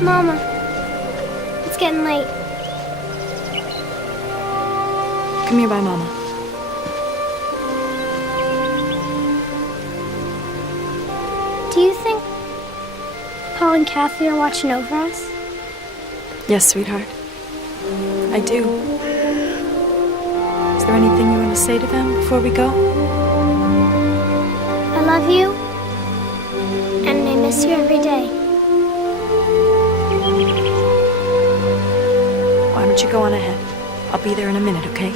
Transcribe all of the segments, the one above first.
Mama, it's getting late. Come here by Mama. Do you think Paul and Kathy are watching over us? Yes, sweetheart. I do. Is there anything you want to say to them before we go? I love you, and I miss you every day. Why don't you go on ahead? I'll be there in a minute, okay?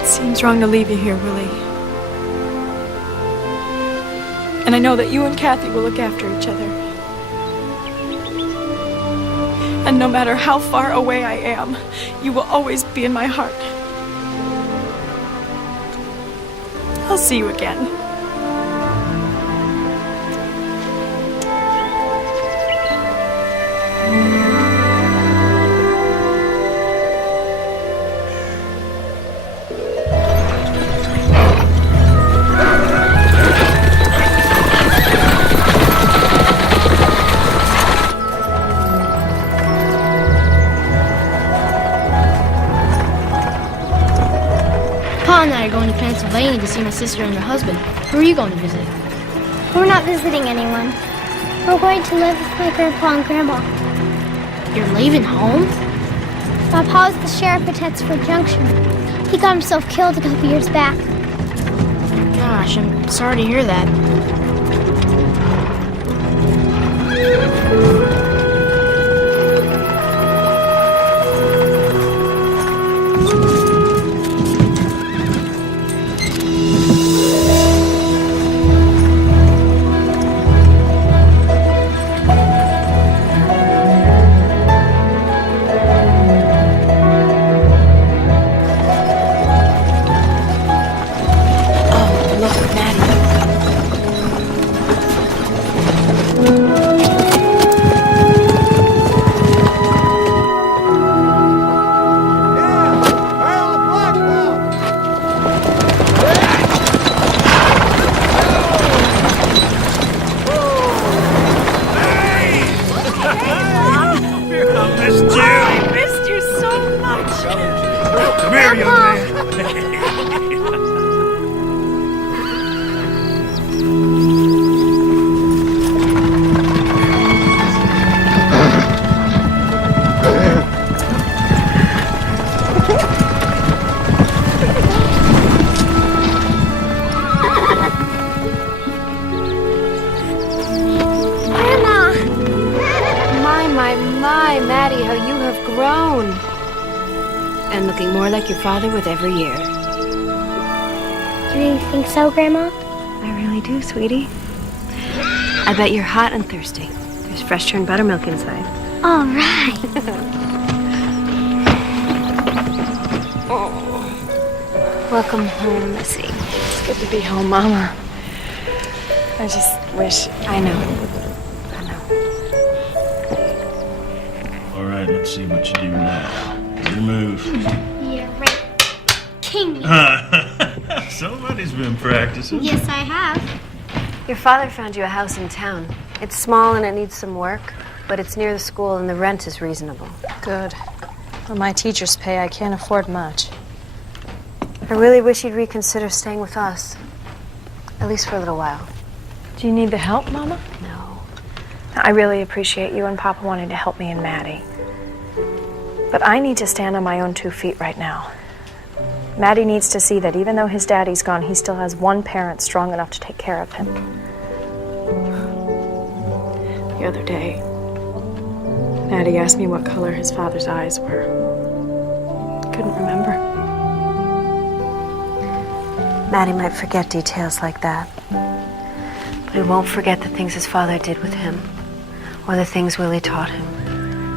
It seems wrong to leave you here, Willie. And I know that you and Kathy will look after each other. And no matter how far away I am, you will always be in my heart. I'll see you again. Paul and I are going to Pennsylvania to see my sister and her husband. Who are you going to visit? We're not visiting anyone. We're going to live with my grandpa and grandma. You're leaving home? My pa's the sheriff at Tetsford Junction. He got himself killed a couple years back. Gosh, I'm sorry to hear that. Maddie, how you have grown. And looking more like your father with every year. Do you think so, Grandma? I really do, sweetie. I bet you're hot and thirsty. There's fresh churned buttermilk inside. All right. Oh. Welcome home, Missy. It's good to be home, Mama. I just wish... I know. All right, let's see what you do now. Your move. Yeah, right. King. Somebody's been practicing. Yes, I have. Your father found you a house in town. It's small and it needs some work, but it's near the school and the rent is reasonable. Good. Well, my teacher's pay, I can't afford much. I really wish you'd reconsider staying with us. At least for a little while. Do you need the help, Mama? No. I really appreciate you and Papa wanting to help me and Maddie. But I need to stand on my own 2 feet right now. Maddie needs to see that even though his daddy's gone, he still has one parent strong enough to take care of him. The other day, Maddie asked me what color his father's eyes were. I couldn't remember. Maddie might forget details like that. But he won't forget the things his father did with him, or the things Willie taught him.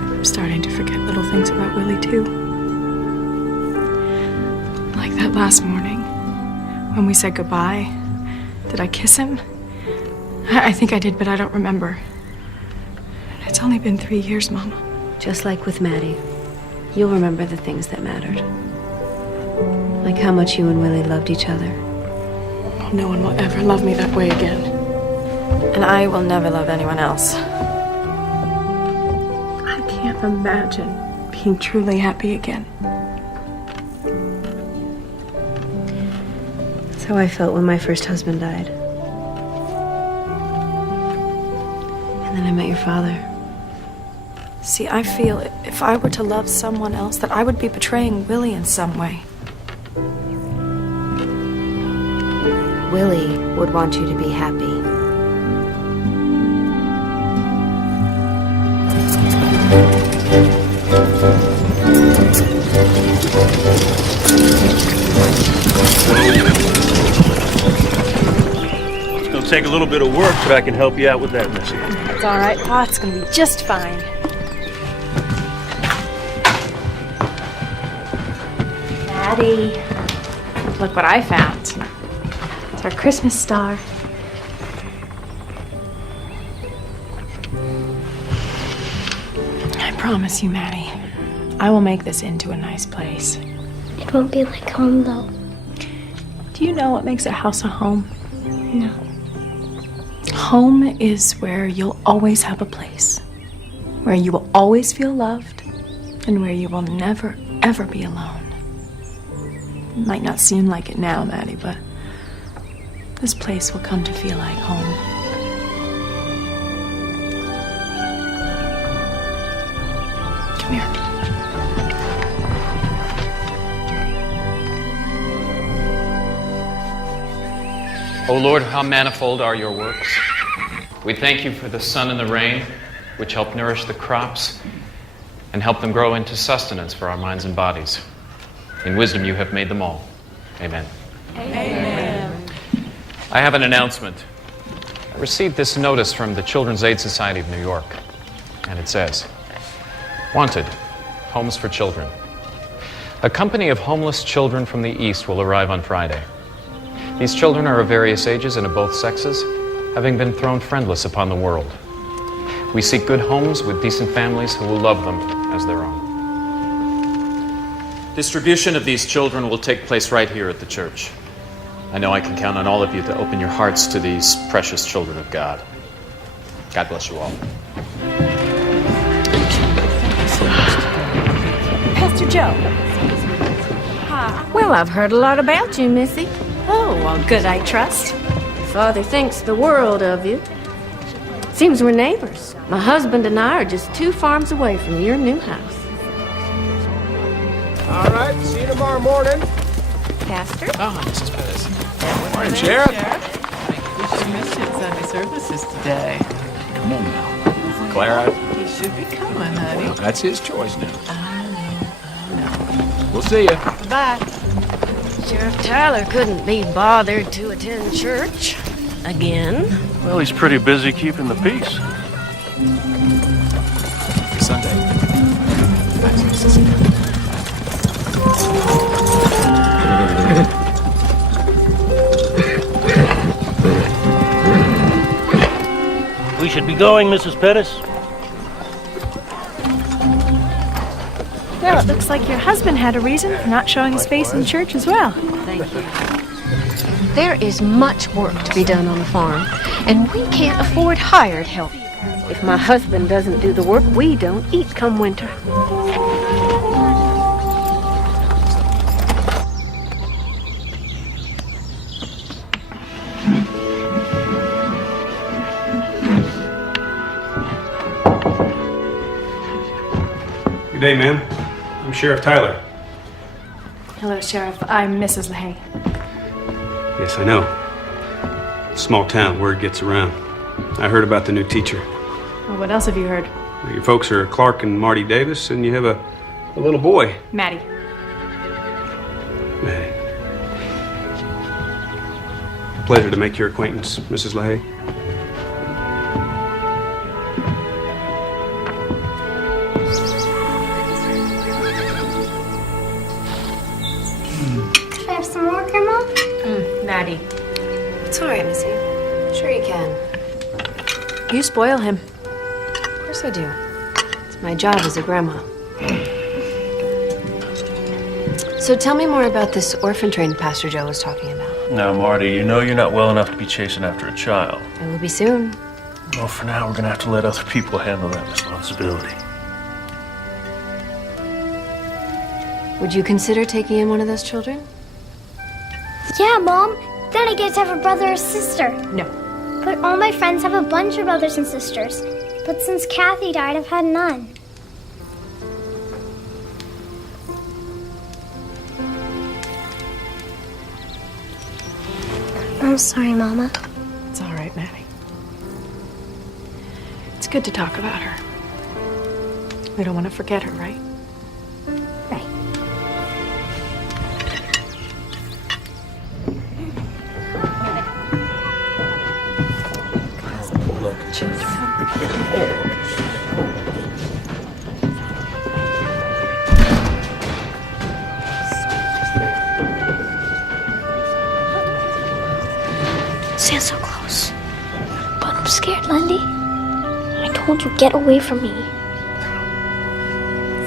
I'm starting to forget little things about Willie, too. Like that last morning, when we said goodbye. Did I kiss him? I think I did, but I don't remember. It's only been 3 years, Mama. Just like with Maddie, you'll remember the things that mattered. Like how much you and Willie loved each other. Oh, no one will ever love me that way again. And I will never love anyone else. I can't imagine being truly happy again. That's how I felt when my first husband died. And then I met your father. See, I feel if I were to love someone else, that I would be betraying Willie in some way. Willie would want you to be happy. It's gonna take a little bit of work, but I can help you out with that, Missy. It's all right, Pa. It's gonna be just fine. Daddy, look what I found. It's our Christmas star. I promise you, Maddie, I will make this into a nice place. It won't be like home, though. Do you know what makes a house a home? No. Home is where you'll always have a place, where you will always feel loved, and where you will never, ever be alone. It might not seem like it now, Maddie, but this place will come to feel like home. Come here. O Lord, how manifold are your works. We thank you for the sun and the rain, which help nourish the crops and help them grow into sustenance for our minds and bodies. In wisdom you have made them all. Amen. Amen. I have an announcement. I received this notice from the Children's Aid Society of New York, and it says, "Wanted, homes for children. A company of homeless children from the East will arrive on Friday. These children are of various ages and of both sexes, having been thrown friendless upon the world. We seek good homes with decent families who will love them as their own." Distribution of these children will take place right here at the church. I know I can count on all of you to open your hearts to these precious children of God. God bless you all. Pastor Joe. Well, I've heard a lot about you, Missy. Oh, well, good, I trust. Your father thinks the world of you. Seems we're neighbors. My husband and I are just 2 farms away from your new house. All right, see you tomorrow morning. Pastor? Oh, Mrs. Pettis. Morning, Sheriff. She missed you at Sunday services today. Come on now. Clara, He should be coming, honey. that's his choice now. I know. We'll see you. Bye. Sheriff Tyler couldn't be bothered to attend church. Again. Well, he's pretty busy keeping the peace. Sunday. That's Mrs. We should be going, Mrs. Pettis. Well, it looks like your husband had a reason for not showing his face in church as well. Thank you. There is much work to be done on the farm, and we can't afford hired help. If my husband doesn't do the work, we don't eat come winter. Good day, ma'am. I'm Sheriff Tyler. Hello, Sheriff. I'm Mrs. LaHaye. Yes, I know. Small town, word gets around. I heard about the new teacher. Well, what else have you heard? Your folks are Clark and Marty Davis, and you have a little boy. Maddie. Maddie. Pleasure to make your acquaintance, Mrs. LaHaye. Can I have some more, Grandma? Maddie. It's all right, Missy. Sure you can. You spoil him. Of course I do. It's my job as a grandma. So tell me more about this orphan train Pastor Joe was talking about. Now, Marty, you know you're not well enough to be chasing after a child. It will be soon. Well, for now, we're gonna have to let other people handle that responsibility. Would you consider taking in one of those children? Yeah, Mom. Then I get to have a brother or sister. No. But all my friends have a bunch of brothers and sisters. But since Kathy died, I've had none. I'm sorry, Mama. It's all right, Maddie. It's good to talk about her. We don't want to forget her, right? Right. Stand so close. But I'm scared, Lindy. I told you, get away from me.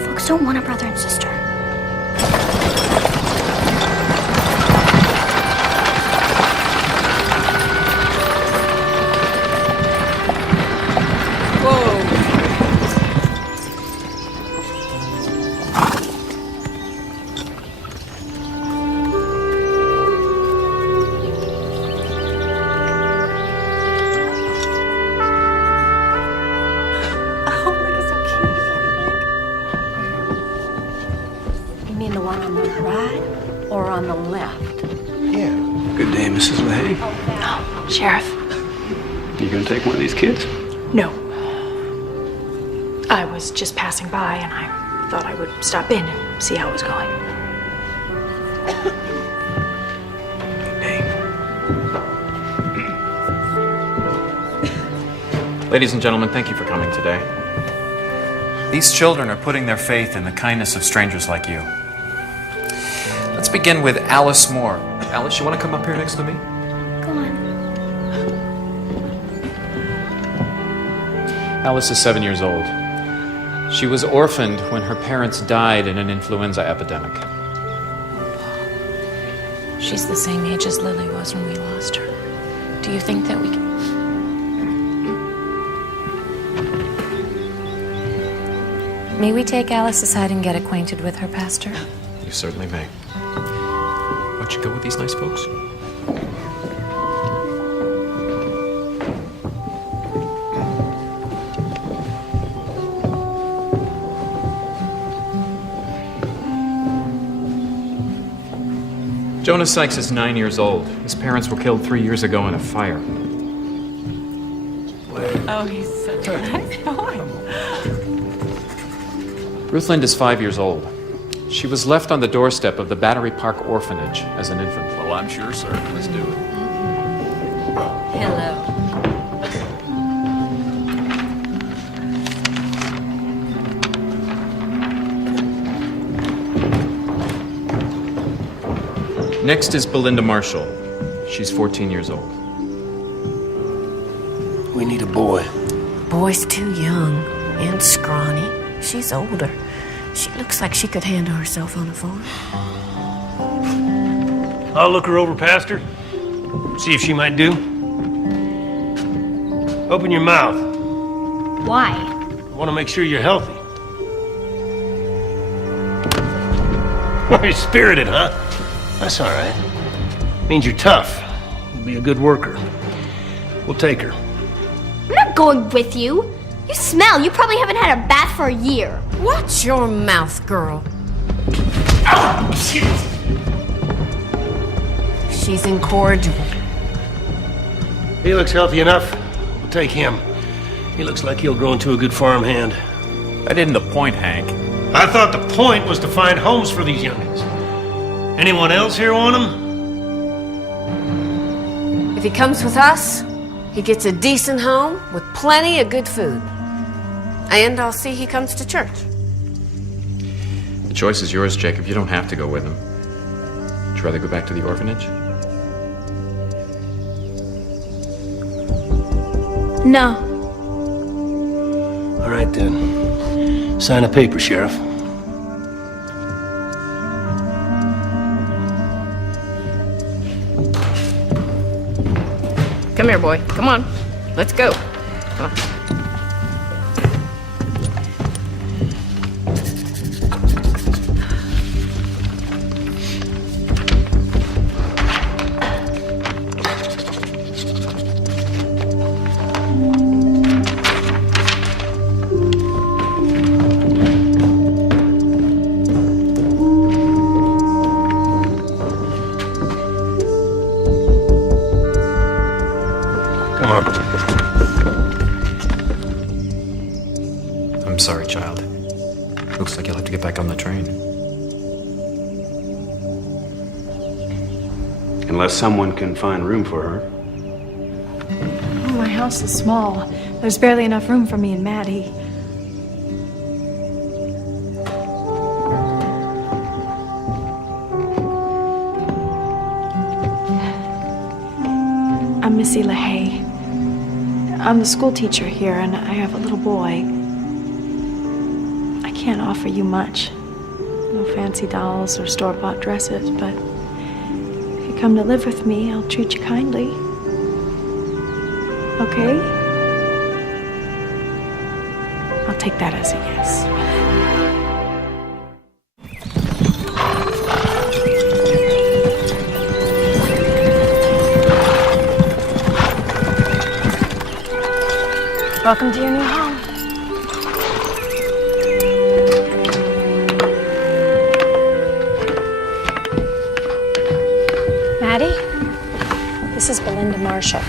Folks don't want a brother and sister. Good day, Mrs. LaHaye. Sheriff. You gonna take one of these kids? No. I was just passing by and I thought I would stop in and see how it was going. Ladies and gentlemen, thank you for coming today. These children are putting their faith in the kindness of strangers like you. Let's begin with Alice Moore. Alice, you want to come up here next to me? Go on. Alice is 7 years old. She was orphaned when her parents died in an influenza epidemic. She's the same age as Lily was when we lost her. Do you think that we can... May we take Alice aside and get acquainted with her, Pastor? You certainly may. Why don't you go with these nice folks? Jonas Sykes is 9 years old. His parents were killed 3 years ago in a fire. Oh, he's such a nice boy. Ruth Lind is 5 years old. She was left on the doorstep of the Battery Park Orphanage as an infant. Well, I'm sure, sir. Let's do it. Hello. Next is Belinda Marshall. She's 14 years old. We need a boy. Boy's too young and scrawny. She's older. She looks like she could handle herself on a farm. I'll look her over, Pastor. See if she might do. Open your mouth. Why? I want to make sure you're healthy. You're spirited, huh? That's all right. Means you're tough. You'll be a good worker. We'll take her. I'm not going with you. You smell. You probably haven't had a bath for a year. Watch your mouth, girl. She's incorrigible. He looks healthy enough. We'll take him. He looks like he'll grow into a good farmhand. That isn't the point, Hank. I thought the point was to find homes for these youngins. Anyone else here want them? If he comes with us, he gets a decent home with plenty of good food. And I'll see he comes to church. The choice is yours, Jacob. You don't have to go with him. Would you rather go back to the orphanage? No. All right, then. Sign a paper, Sheriff. Come here, boy. Come on. Let's go. Come on. Come on. I'm sorry, child. Looks like you'll have to get back on the train. Unless someone can find room for her. Oh, my house is small. There's barely enough room for me and Maddie. I'm Missy LaHaye. I'm the school teacher here, and I have a little boy. I can't offer you much. No fancy dolls or store-bought dresses, but if you come to live with me, I'll treat you kindly. Okay? I'll take that as a yes. Welcome to your new home. Maddie, this is Belinda Marshall.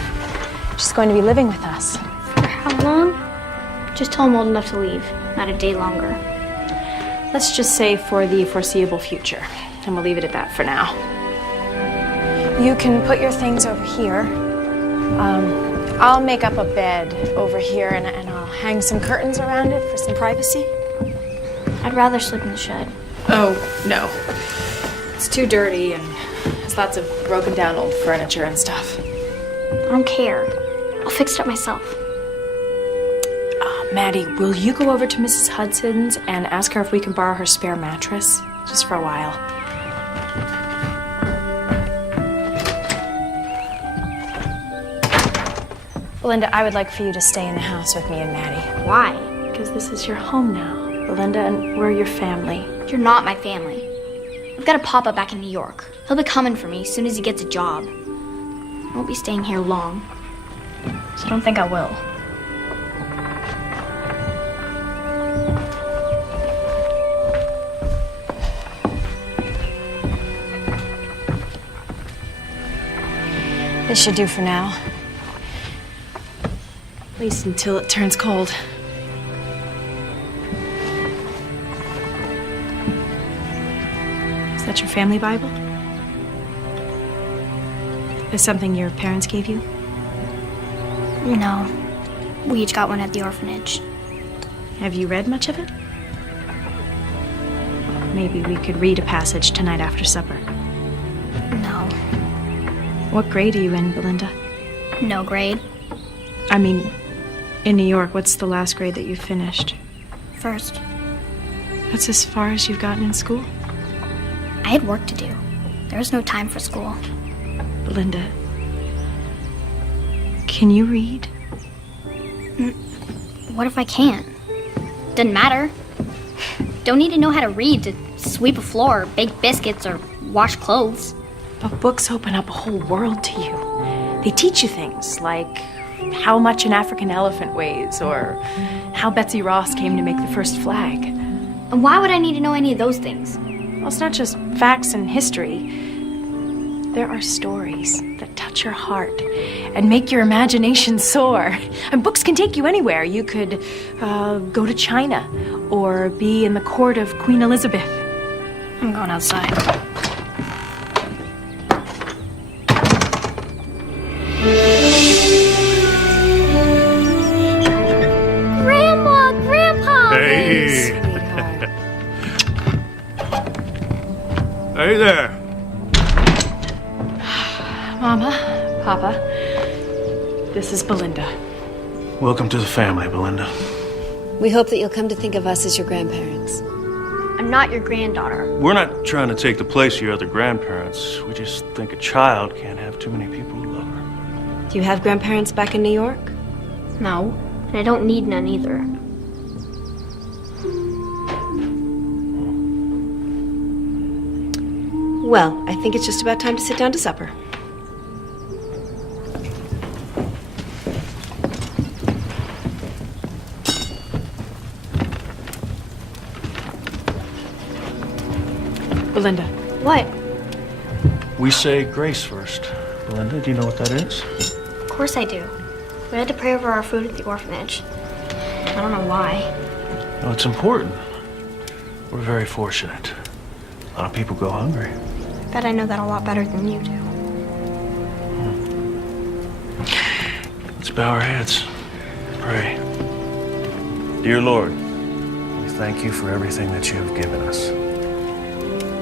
She's going to be living with us. For how long? Just till I'm old enough to leave, not a day longer. Let's just say for the foreseeable future, and we'll leave it at that for now. You can put your things over here. I'll make up a bed over here, and I'll hang some curtains around it for some privacy. I'd rather sleep in the shed. Oh, no. It's too dirty, and there's lots of broken down old furniture and stuff. I don't care. I'll fix it up myself. Maddie, will you go over to Mrs. Hudson's and ask her if we can borrow her spare mattress? Just for a while. Belinda, I would like for you to stay in the house with me and Maddie. Why? Because this is your home now, Belinda, and we're your family. You're not my family. I've got a papa back in New York. He'll be coming for me as soon as he gets a job. I won't be staying here long. So I don't think I will. This should do for now. At least until it turns cold. Is that your family Bible? Is something your parents gave you? No. We each got one at the orphanage. Have you read much of it? Maybe we could read a passage tonight after supper. No. What grade are you in, Belinda? No grade. I mean, in New York, what's the last grade that you finished? First. That's as far as you've gotten in school? I had work to do. There was no time for school. Belinda, can you read? What if I can't? Doesn't matter. Don't need to know how to read to sweep a floor, bake biscuits, or wash clothes. But books open up a whole world to you. They teach you things like how much an African elephant weighs, or how Betsy Ross came to make the first flag. And why would I need to know any of those things? Well, it's not just facts and history. There are stories that touch your heart and make your imagination soar. And books can take you anywhere. You could go to China or be in the court of Queen Elizabeth. I'm going outside. Grandma! Grandpa! Hey! Hey there! Mama, Papa, this is Belinda. Welcome to the family, Belinda. We hope that you'll come to think of us as your grandparents. I'm not your granddaughter. We're not trying to take the place of your other grandparents. We just think a child can't have too many people who love her. Do you have grandparents back in New York? No, and I don't need none either. Well, I think it's just about time to sit down to supper. Belinda. What? We say grace first. Belinda, do you know what that is? Of course I do. We had to pray over our food at the orphanage. I don't know why. No, it's important. We're very fortunate. A lot of people go hungry. I bet I know that a lot better than you do. Let's bow our heads. Pray. Dear Lord, we thank you for everything that you have given us.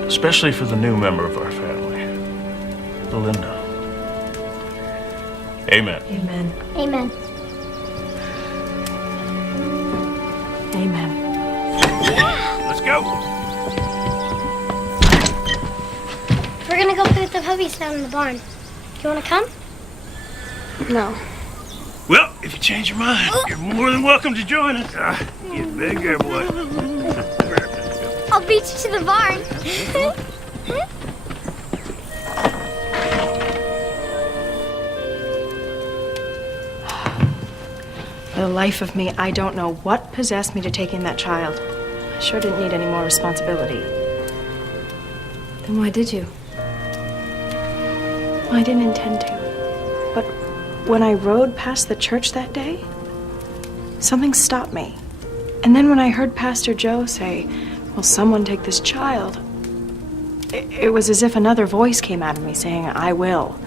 Especially for the new member of our family, Belinda. Amen. Amen. Amen. Amen. Let's go. We're gonna go play with the puppies down in the barn. Do you wanna come? No. Well, if you change your mind, you're more than welcome to join us. Get big there, boy. I'll beat you to the barn. For the life of me, I don't know what possessed me to take in that child. I sure didn't need any more responsibility. Then why did you? I didn't intend to. But when I rode past the church that day, something stopped me. And then when I heard Pastor Joe say, "Will someone take this child?" It was as if another voice came out of me saying, "I will."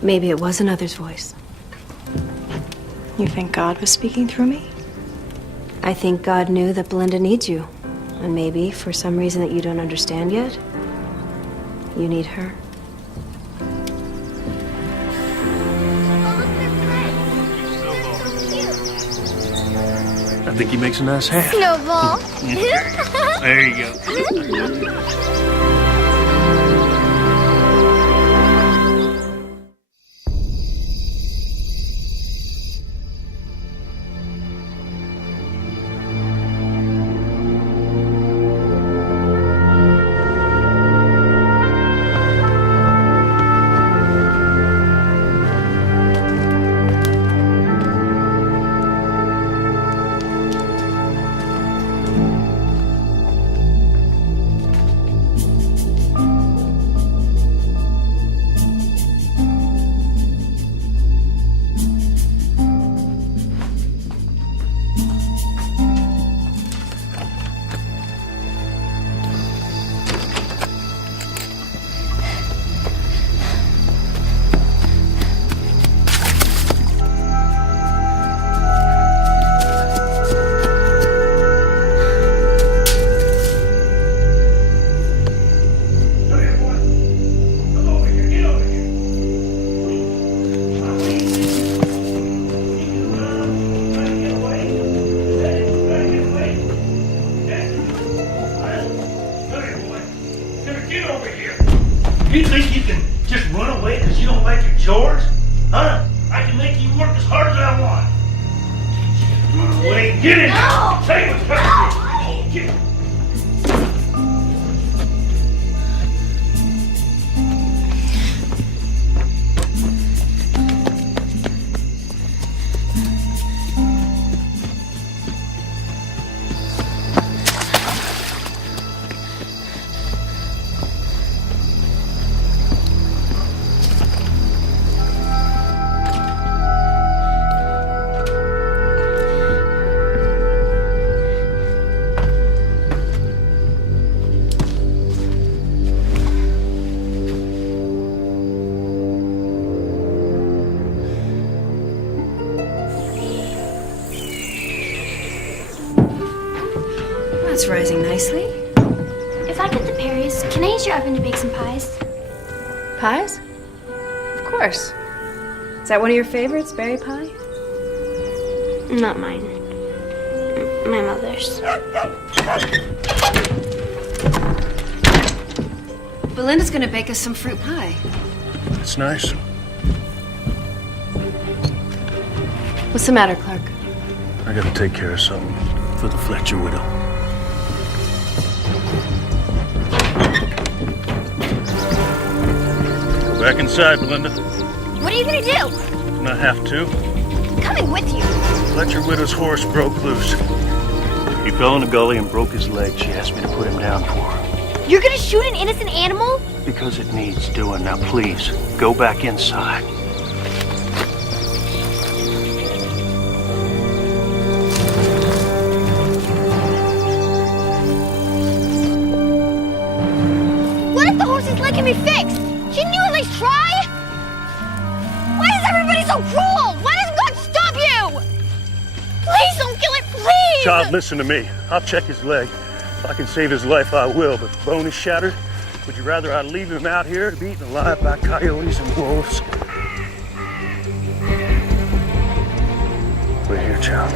Maybe it was another's voice. You think God was speaking through me? I think God knew that Belinda needs you. And maybe, for some reason that you don't understand yet, you need her. I think he makes a nice hat. Snowball. There you go. You think you can just run away because you don't like your chores? Huh? I can make you work as hard as I want. Run away. Get in. No! Say what's happening. Get. It's rising nicely. If I get the berries, can I use your oven to bake some pies? Pies? Of course. Is that one of your favorites, berry pie? Not mine. My mother's. Belinda's gonna bake us some fruit pie. It's nice. What's the matter, Clark? I gotta take care of something for the Fletcher widow. Go back inside, Belinda. What are you gonna do? Not have to. I'm coming with you. Fletcher widow's horse broke loose. He fell in a gully and broke his leg. She asked me to put him down for her. You're gonna shoot an innocent animal? Because it needs doing. Now please, go back inside. What if the horse's leg can be fixed? Shouldn't you at least try? Why is everybody so cruel? Why doesn't God stop you? Please don't kill it, please! Child, listen to me. I'll check his leg. If I can save his life, I will. But if the bone is shattered, would you rather I leave him out here to be eaten alive by coyotes and wolves? We're here, child.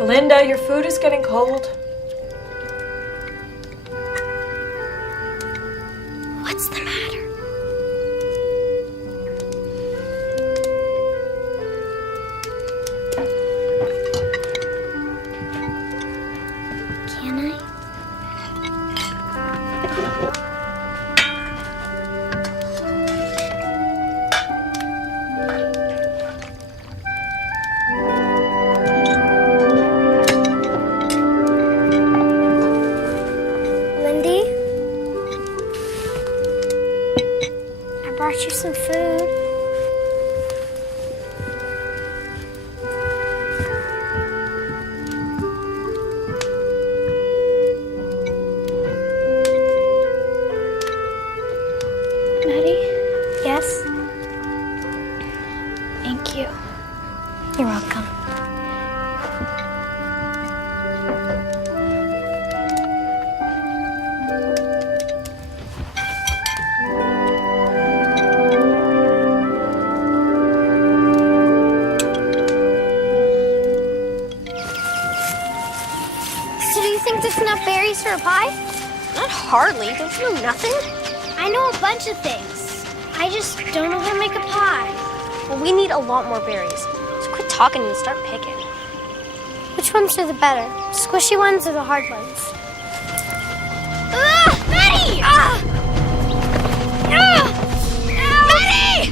Linda, your food is getting cold. What's the matter? Can I? Brought you some food. Maddie? Yes? Thank you. You're welcome. There's enough berries for a pie? Not hardly. Don't you know nothing? I know a bunch of things. I just don't know how to make a pie. Well, we need a lot more berries. So quit talking and start picking. Which ones are the better? Squishy ones or the hard ones? Ah! Maddie! Ah! Ah! Maddie!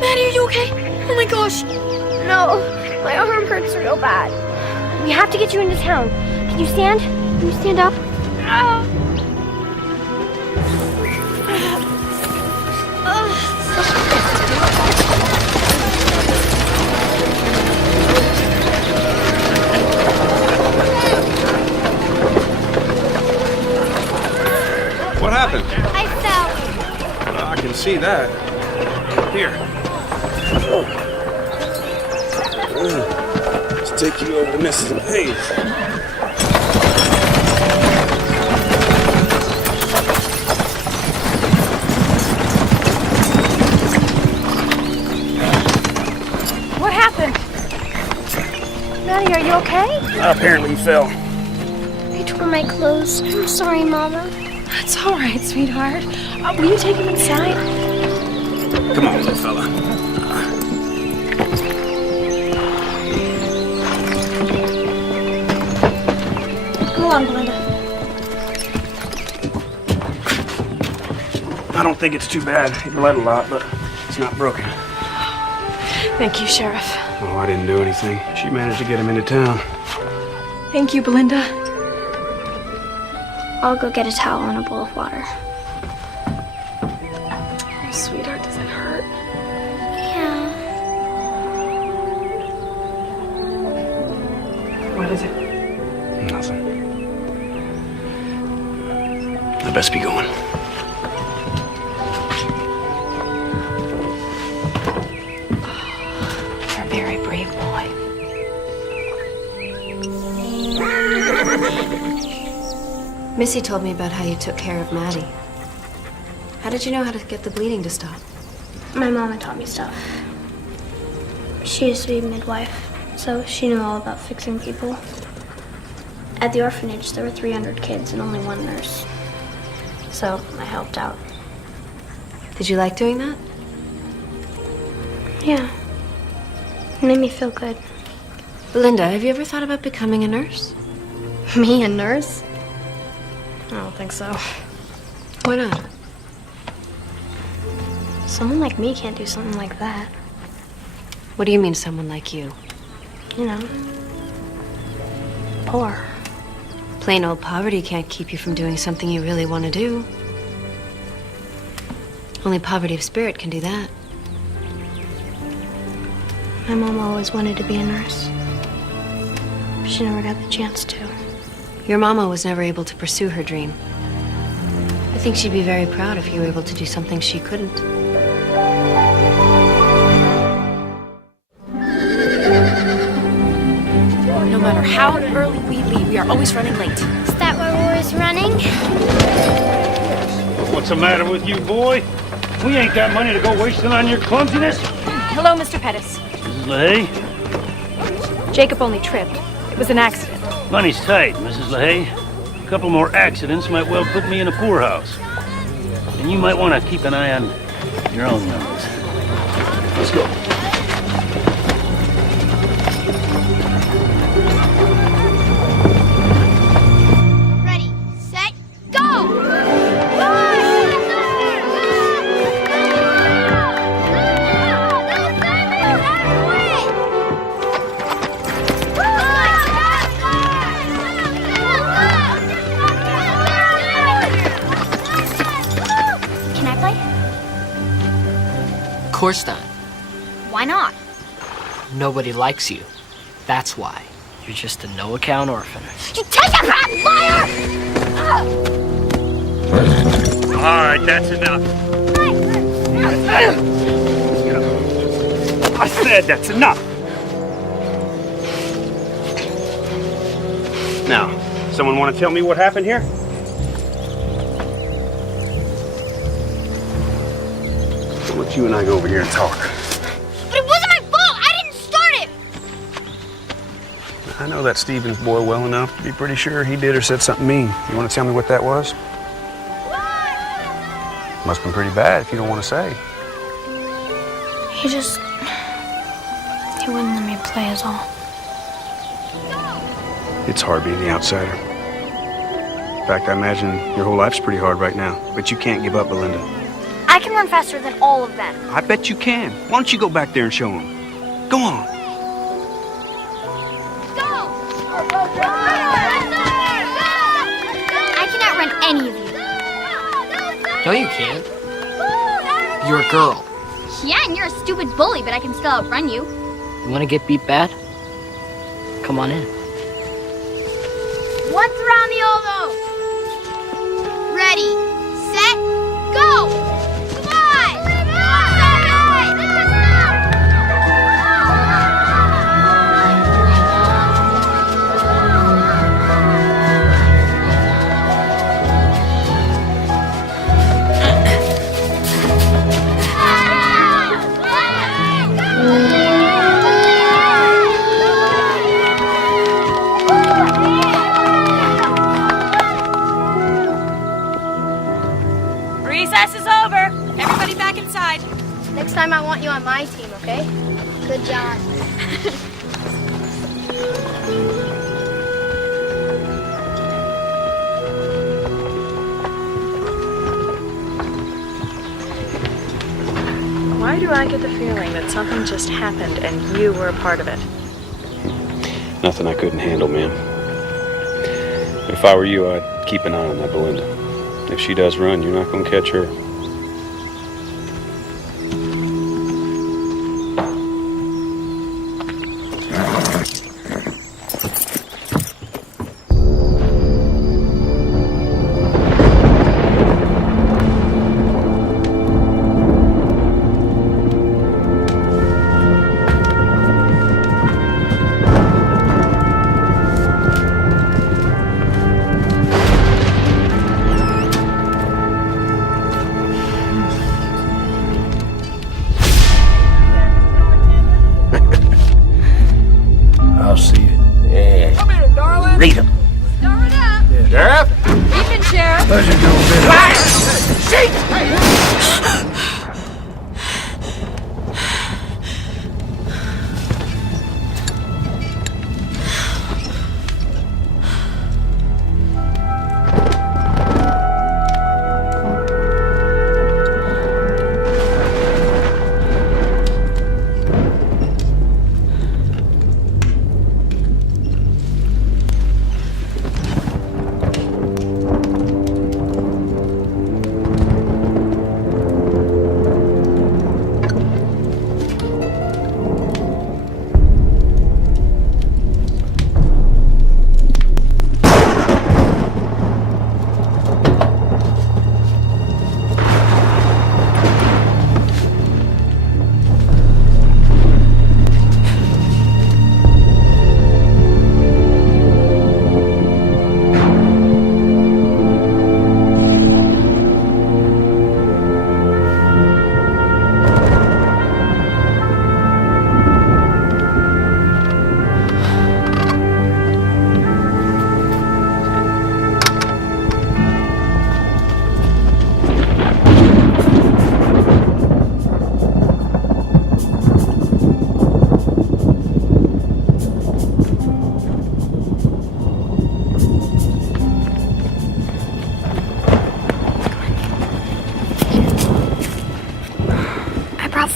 Maddie, are you okay? Oh my gosh. No. My arm hurts real bad. We have to get you into town. Can you stand? Can you stand up? What happened? I fell. I can see that. Here. Let's take you over to Mrs. Hayes. What happened? Maddie, are you okay? Apparently he fell. I tore my clothes. I'm sorry, Mama. It's all right, sweetheart. Will you take him inside? Come on, little fella. Come along, Belinda. I don't think it's too bad. It bled a lot, but it's not broken. Thank you, Sheriff. Oh, I didn't do anything. She managed to get him into town. Thank you, Belinda. I'll go get a towel and a bowl of water. Oh, sweetheart, does it hurt? Yeah. What is it? Nothing. I best be going. You're a very brave boy. Missy told me about how you took care of Maddie. How did you know how to get the bleeding to stop? My mama taught me stuff. She used to be a midwife, so she knew all about fixing people. At the orphanage, there were 300 kids and only one nurse. So I helped out. Did you like doing that? Yeah. It made me feel good. Belinda, have you ever thought about becoming a nurse? Me, a nurse? I don't think so. Why not? Someone like me can't do something like that. What do you mean, someone like you? You know, poor. Plain old poverty can't keep you from doing something you really want to do. Only poverty of spirit can do that. My mom always wanted to be a nurse. But she never got the chance to. Your mama was never able to pursue her dream. I think she'd be very proud if you were able to do something she couldn't. No matter how early we leave, we are always running late. Is that why we're always running? What's the matter with you, boy? We ain't got money to go wasting on your clumsiness. Hello, Mr. Pettis. Mrs. LaHaye? Jacob only tripped. It was an accident. Money's tight, Mrs. LaHaye. A couple more accidents might well put me in a poorhouse. And you might want to keep an eye on your own numbers. Let's go. Ready, set, go! Can I play? Of course not. Why not? Nobody likes you. That's why. You're just a no-account orphan. You take it back, liar! All right, that's enough. I said that's enough. Now, someone want to tell me what happened here? I'll let you and I go over here and talk. But it wasn't my fault! I didn't start it! I know that Stevens boy well enough to be pretty sure he did or said something mean. You want to tell me what that was? Must have been pretty bad if you don't want to say. He wouldn't let me play is all. It's hard being the outsider. In fact, I imagine your whole life's pretty hard right now. But you can't give up, Belinda. I can run faster than all of them. I bet you can. Why don't you go back there and show them? Go on. I cannot run any of you. No, you can't. You're a girl. Yeah, and you're a stupid bully, but I can still outrun you. You want to get beat bad? Come on in. Once around the oval. Ready, set, go! Come on! Recess is over. on my team, okay? Good job. Why do I get the feeling that something just happened and you were a part of it? Nothing I couldn't handle, ma'am. If I were you, I'd keep an eye on that Belinda. If she does run, you're not going to catch her. I'll see you. Yeah. Come here, darling. Read them. Stir it up. Sheriff? Evening, Sheriff. Pleasure doing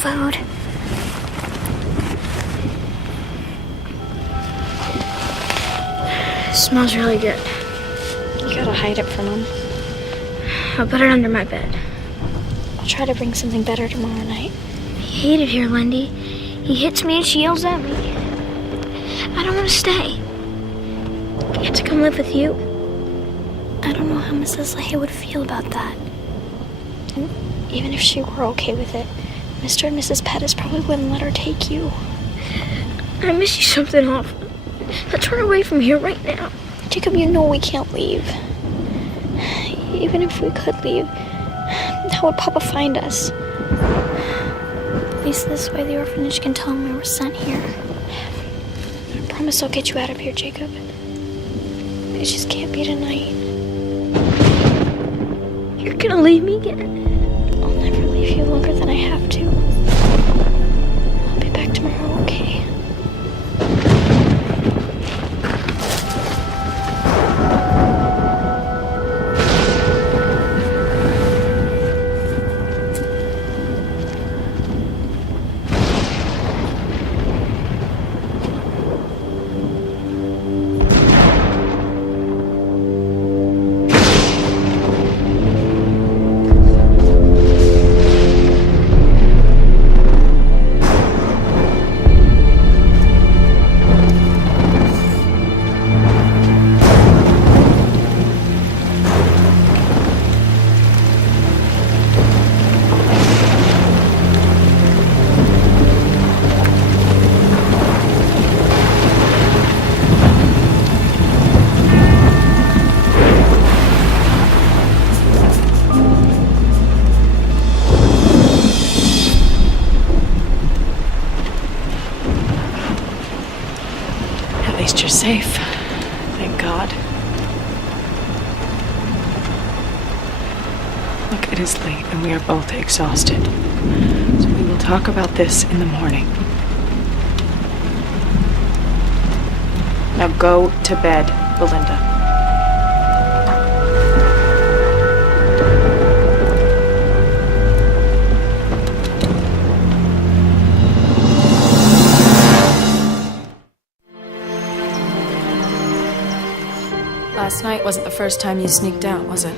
Food. Smells really good. You gotta hide it from him. I'll put it under my bed. I'll try to bring something better tomorrow night. I hate it here, Lindy. He hits me and she yells at me. I don't want to stay. I have to come live with you. I don't know how Mrs. Leahy would feel about that. And even if she were okay with it, Mr. and Mrs. Pettis probably wouldn't let her take you. I miss you something awful. Let's run away from here right now. Jacob, you know we can't leave. Even if we could leave, how would Papa find us? At least this way the orphanage can tell him we were sent here. I promise I'll get you out of here, Jacob. It just can't be tonight. You're gonna leave me again? I'll never leave you longer than I have to. I'll be back tomorrow, okay? At least you're safe. Thank God. Look, it is late and we are both exhausted. So we will talk about this in the morning. Now go to bed, Belinda. Last night wasn't the first time you sneaked out, was it?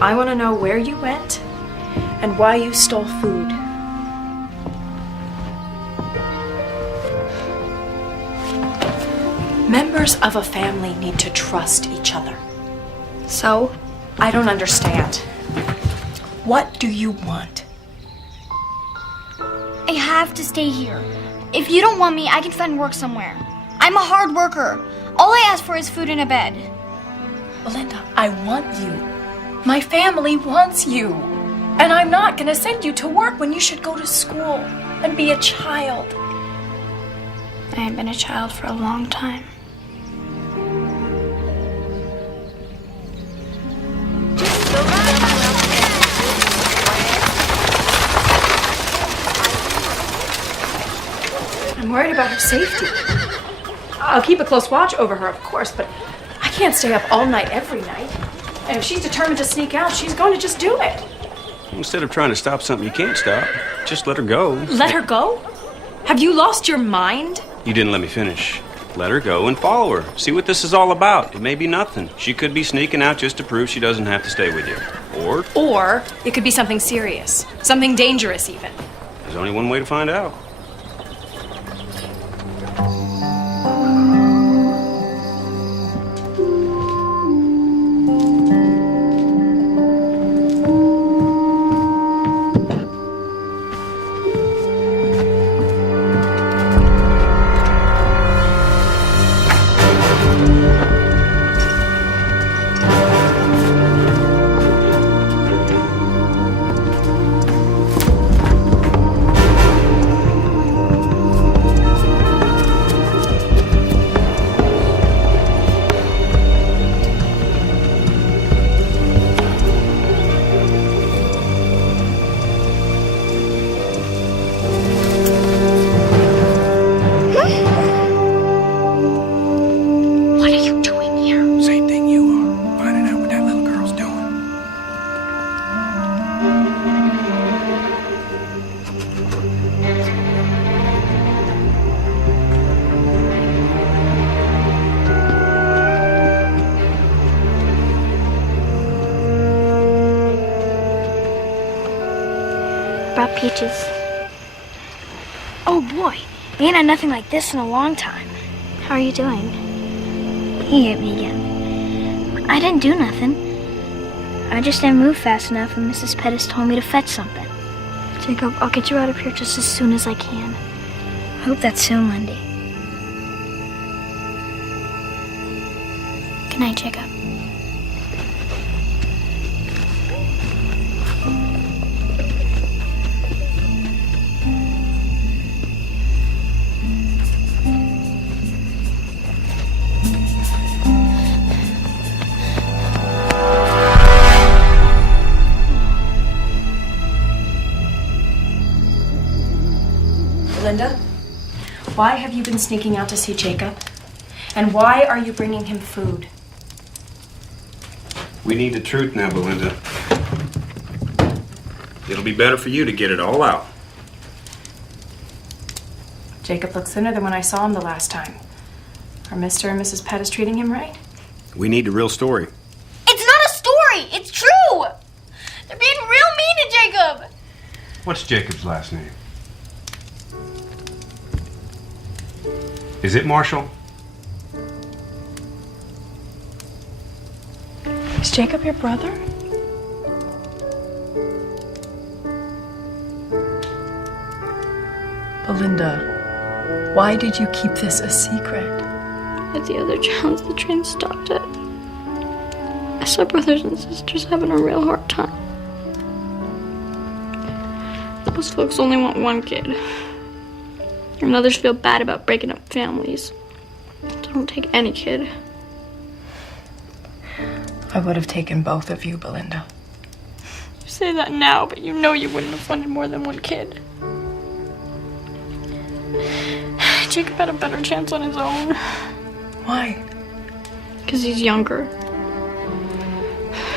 I want to know where you went and why you stole food. Members of a family need to trust each other. So? I don't understand. What do you want? I have to stay here. If you don't want me, I can find work somewhere. I'm a hard worker. All I ask for is food and a bed. Belinda, I want you. My family wants you. And I'm not gonna send you to work when you should go to school and be a child. I haven't been a child for a long time. I'm worried about her safety. I'll keep a close watch over her, of course, but I can't stay up all night every night. And if she's determined to sneak out, she's going to just do it. Instead of trying to stop something you can't stop, just let her go. Let her go? Have you lost your mind? You didn't let me finish. Let her go and follow her. See what this is all about. It may be nothing. She could be sneaking out just to prove she doesn't have to stay with you. Or it could be something serious. Something dangerous, even. There's only one way to find out. Brought peaches. Oh boy, we ain't had nothing like this in a long time. How are you doing? He hit me again. I didn't do nothing. I just didn't move fast enough and Mrs. Pettis told me to fetch something. Jacob, I'll get you out of here just as soon as I can. I hope that's soon, Lindy. Good night, Jacob. Linda, why have you been sneaking out to see Jacob? And why are you bringing him food? We need the truth now, Belinda. It'll be better for you to get it all out. Jacob looks thinner than when I saw him the last time. Are Mr. and Mrs. Pettis treating him right? We need the real story. It's not a story! It's true! They're being real mean to Jacob! What's Jacob's last name? Is it Marshall? Is Jacob your brother? Belinda, why did you keep this a secret? At the other towns, the train stopped at. I saw brothers and sisters having a real hard time. Those folks only want one kid. And others feel bad about breaking up families. So don't take any kid. I would have taken both of you, Belinda. say that now, but you know you wouldn't have wanted more than one kid. Jacob had a better chance on his own. Why? Because he's younger.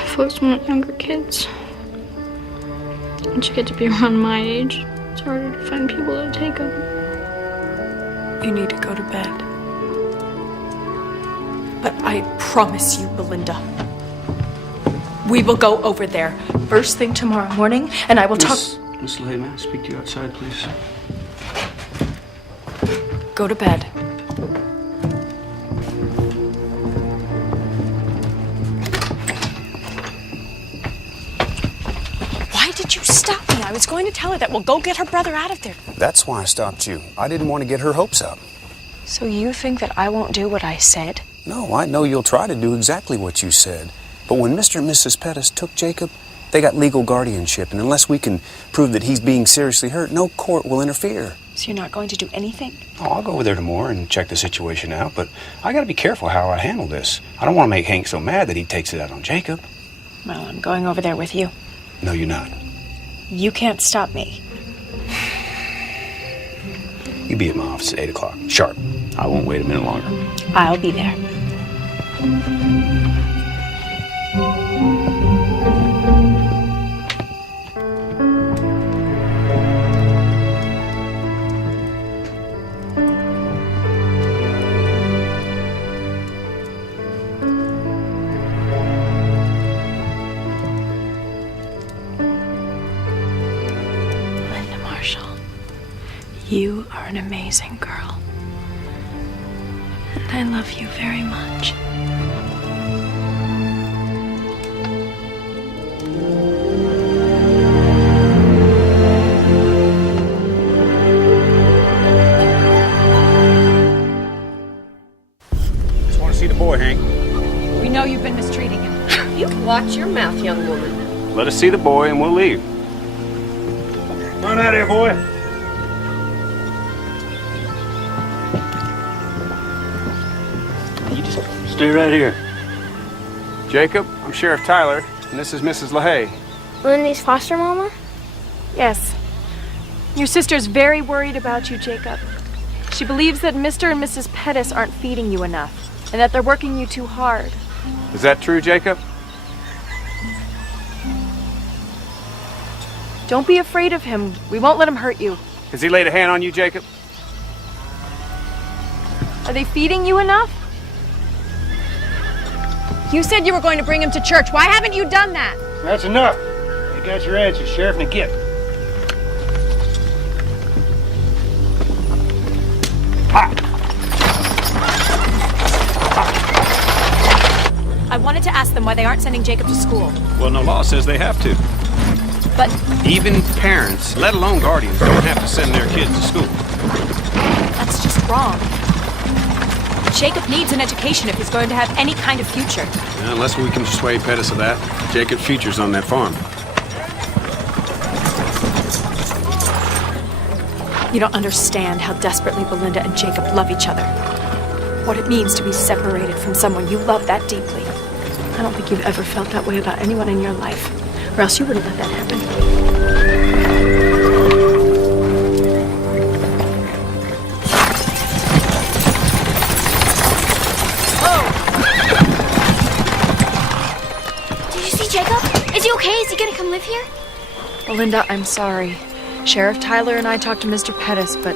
Folks want younger kids. Once you get to be around my age, it's harder to find people to take them. You need to go to bed. But I promise you, Belinda, we will go over there first thing tomorrow morning, and I will talk. Miss Lay, may I speak to you outside, please? Go to bed. Why did you stop me? I was going to tell her that we'll go get her brother out of there. That's why I stopped you. I didn't want to get her hopes up. So you think that I won't do what I said? No, I know you'll try to do exactly what you said. But when Mr. and Mrs. Pettis took Jacob, they got legal guardianship, and unless we can prove that he's being seriously hurt, no court will interfere. So you're not going to do anything? Oh, I'll go over there tomorrow and check the situation out, but I gotta be careful how I handle this. I don't want to make Hank so mad that he takes it out on Jacob. Well, I'm going over there with you. No, you're not. You can't stop me. You be at my office at 8 o'clock, sharp. I won't wait a minute longer. I'll be there. Linda Marshall, you are an amazing girl. And I love you very much. Just want to see the boy, Hank. We know you've been mistreating him. You can watch your mouth, young woman. Let us see the boy and we'll leave. Run out of here, boy. You just stay right here. Jacob, I'm Sheriff Tyler, and this is Mrs. LaHaye. Lindy's foster mama? Yes. Your sister's very worried about you, Jacob. She believes that Mr. and Mrs. Pettis aren't feeding you enough, and that they're working you too hard. Is that true, Jacob? Don't be afraid of him. We won't let him hurt you. Has he laid a hand on you, Jacob? Are they feeding you enough? You said you were going to bring him to church. Why haven't you done that? That's enough. You got your answer, Sheriff. Now get. I wanted to ask them why they aren't sending Jacob to school. Well, no law says they have to. But Even parents, let alone guardians, don't have to send their kids to school. that's just wrong. Jacob needs an education if he's going to have any kind of future. Yeah, unless we can persuade Pettis of that, Jacob's future's on that farm. You don't understand how desperately Belinda and Jacob love each other. What it means to be separated from someone you love that deeply. I don't think you've ever felt that way about anyone in your life, or else you wouldn't let that happen. Did you see Jacob? Is he okay? Is he gonna come live here? Belinda, I'm sorry. Sheriff Tyler and I talked to Mr. Pettis, but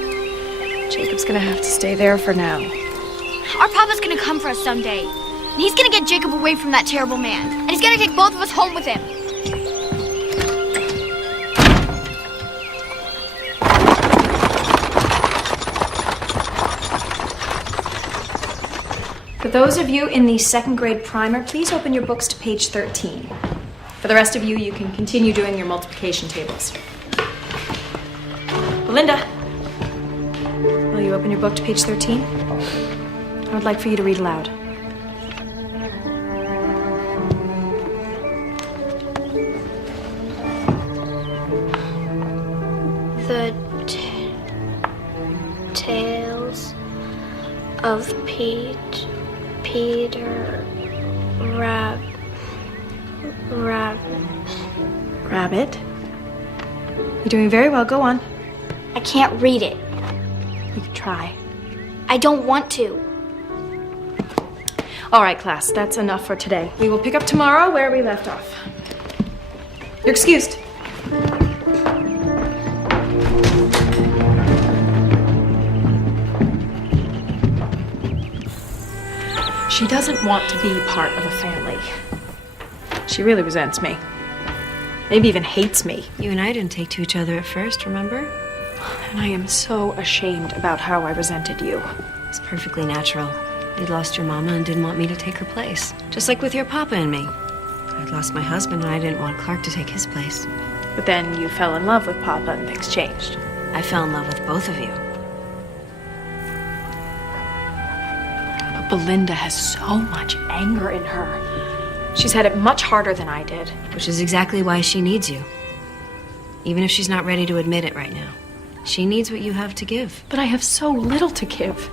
Jacob's gonna have to stay there for now. Our papa's gonna come for us someday. And he's gonna get Jacob away from that terrible man. And he's gonna take both of us home with him. For those of you in the second grade primer, please open your books to page 13. For the rest of you, you can continue doing your multiplication tables. Belinda, will you open your book to page 13? I would like for you to read aloud. The tales of Peter Rabbit. You're doing very well. Go on. I can't read it. You can try. I don't want to. All right, class. That's enough for today. We will pick up tomorrow where we left off. You're excused. She doesn't want to be part of a family. She really resents me. Maybe even hates me. You and I didn't take to each other at first, remember? And I am so ashamed about how I resented you. It's perfectly natural. You'd lost your mama and didn't want me to take her place. Just like with your papa and me. I'd lost my husband and I didn't want Clark to take his place. But then you fell in love with Papa and things changed. I fell in love with both of you. But Belinda has so much anger in her. She's had it much harder than I did. Which is exactly why she needs you. Even if she's not ready to admit it right now. She needs what you have to give. But I have so little to give.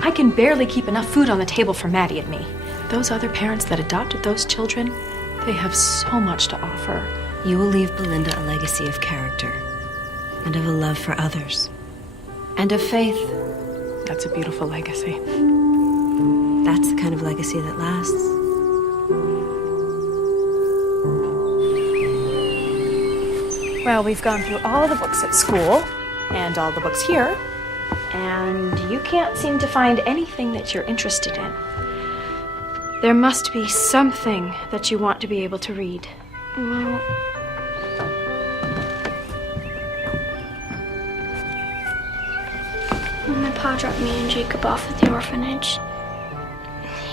I can barely keep enough food on the table for Maddie and me. Those other parents that adopted those children, they have so much to offer. You will leave Belinda a legacy of character. And of a love for others. And of faith. That's a beautiful legacy. That's the kind of legacy that lasts. Well, we've gone through all the books at school, and all the books here, and you can't seem to find anything that you're interested in. There must be something that you want to be able to read. Well, when my pa dropped me and Jacob off at the orphanage,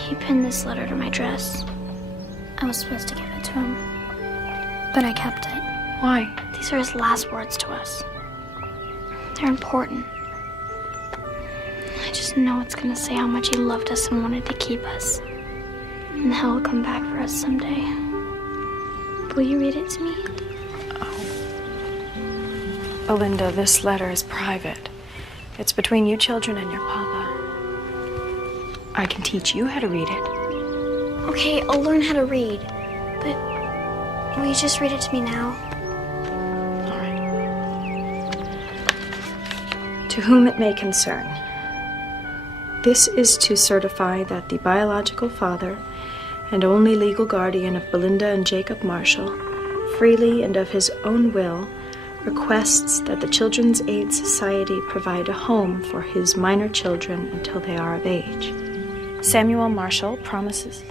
he pinned this letter to my dress. I was supposed to give it to him, but I kept it. Why? These are his last words to us. They're important. I just know it's gonna say how much he loved us and wanted to keep us. And how he'll come back for us someday. Will you read it to me? Oh. Belinda, this letter is private. It's between you children and your papa. I can teach you how to read it. Okay, I'll learn how to read. But will you just read it to me now? To whom it may concern. This is to certify that the biological father and only legal guardian of Belinda and Jacob Marshall, freely and of his own will, requests that the Children's Aid Society provide a home for his minor children until they are of age. Samuel Marshall promises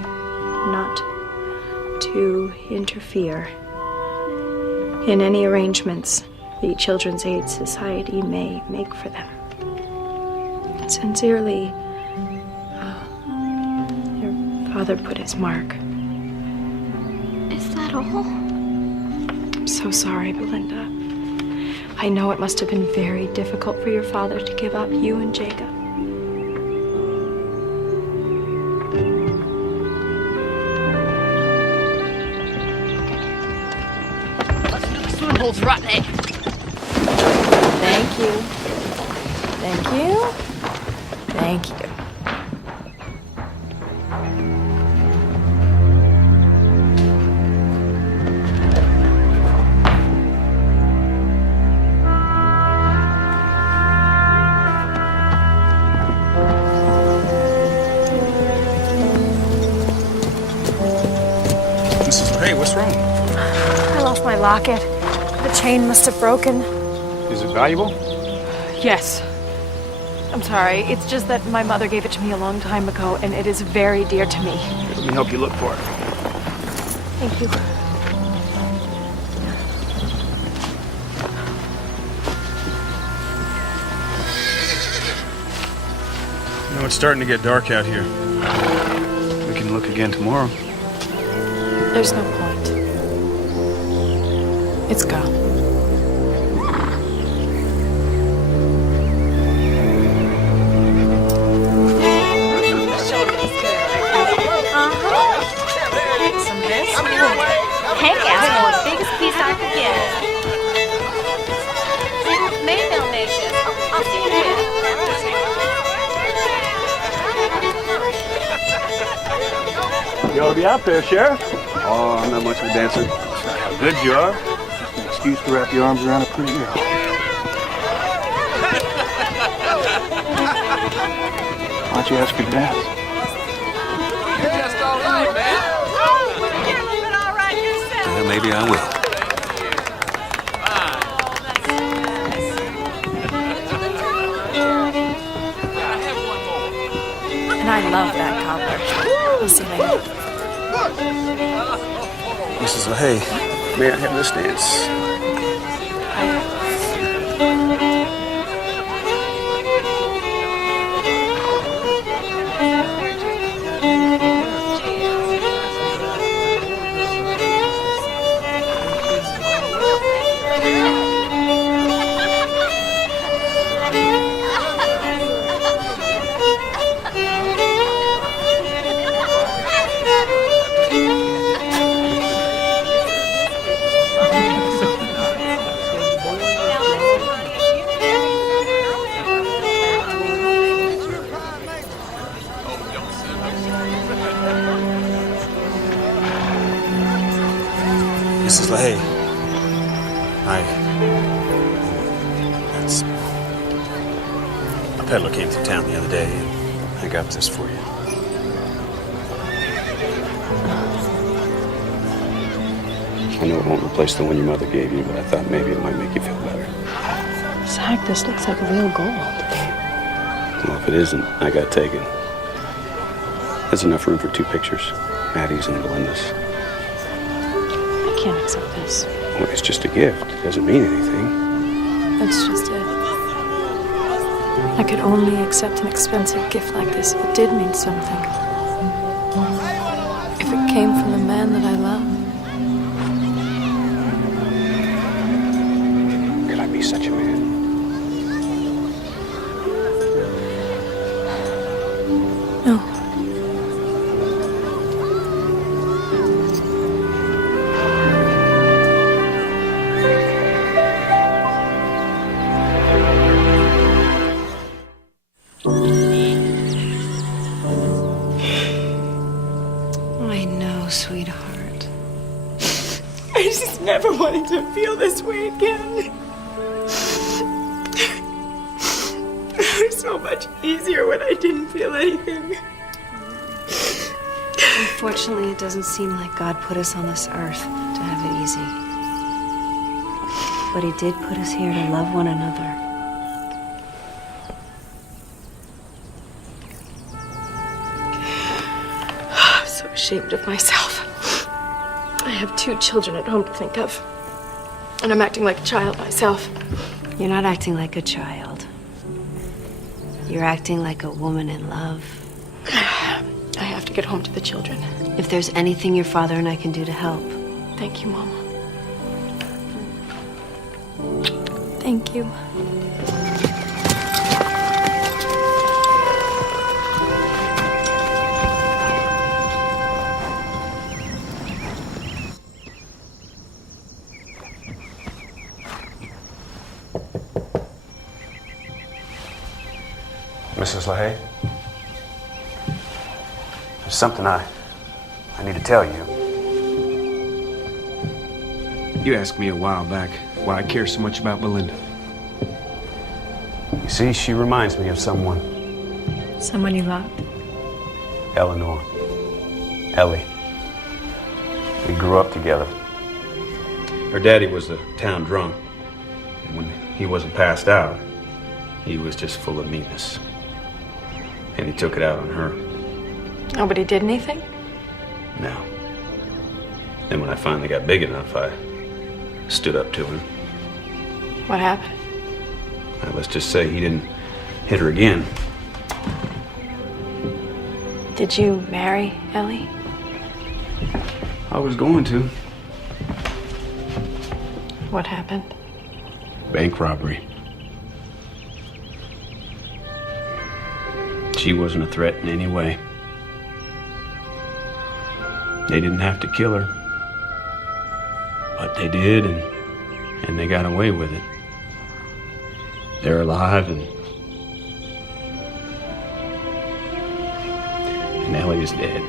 not to interfere in any arrangements the Children's Aid Society may make for them. Sincerely, your father put his mark. Is that all? I'm so sorry, Belinda. I know it must have been very difficult for your father to give up you and Jacob. The swimming hole's right there. Thank you. Thank you. Thank you. Hey, what's wrong? I lost my locket. The chain must have broken. Is it valuable? Yes. I'm sorry. It's just that my mother gave it to me a long time ago, and it is very dear to me. Let me help you look for it. Thank you. You know, it's starting to get dark out here. We can look again tomorrow. There's no point. It's gone. Hank asked for the biggest piece I could get. Maybe they'll make this. I'll see you later. You ought to be out there, Sheriff. Oh, I'm not much of a dancer. Good you are. Just an excuse to wrap your arms around a pretty girl. Why don't you ask her to dance? You're just all right, man. Well, maybe I will. And I love that cobbler. We'll see later. Mrs. LaHaye, may I have this dance? Mrs. LaHaye, a peddler came through town the other day, and I got this for you. I know it won't replace the one your mother gave you, but I thought maybe it might make you feel better. Zach, this looks like real gold. Well, if it isn't, I got taken. There's enough room for 2 pictures, Maddie's and Belinda's. I can't accept this. Well, it's just a gift. It doesn't mean anything. That's just it. I could only accept an expensive gift like this if it did mean something. If it came from the man that I love. Could I be such a man? No. I know, sweetheart. I just never wanted to feel this way again. It was so much easier when I didn't feel anything. Unfortunately, it doesn't seem like God put us on this earth to have it easy. But He did put us here to love one another. I'm so ashamed of myself. I have 2 children at home to think of. And I'm acting like a child myself. You're not acting like a child. You're acting like a woman in love. I have to get home to the children. If there's anything your father and I can do to help. Thank you, Mama. Thank you. Mrs. LaHaye, there's something I need to tell you. You asked me a while back why I care so much about Belinda. You see, she reminds me of someone. Someone you loved? Eleanor. Ellie. We grew up together. Her daddy was a town drunk. And when he wasn't passed out, he was just full of meanness. And he took it out on her. Nobody did anything? No. Then when I finally got big enough, I stood up to him. What happened? Let's just say he didn't hit her again. Did you marry Ellie? I was going to. What happened? Bank robbery. She wasn't a threat in any way. They didn't have to kill her. But they did, and they got away with it. They're alive, and Ellie is dead.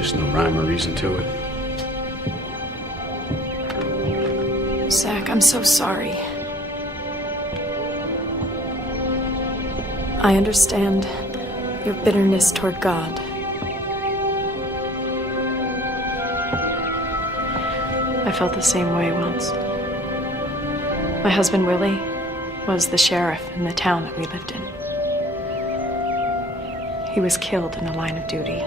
just no rhyme or reason to it. Zach, I'm so sorry. I understand your bitterness toward God. I felt the same way once. My husband, Willie, was the sheriff in the town that we lived in. He was killed in the line of duty.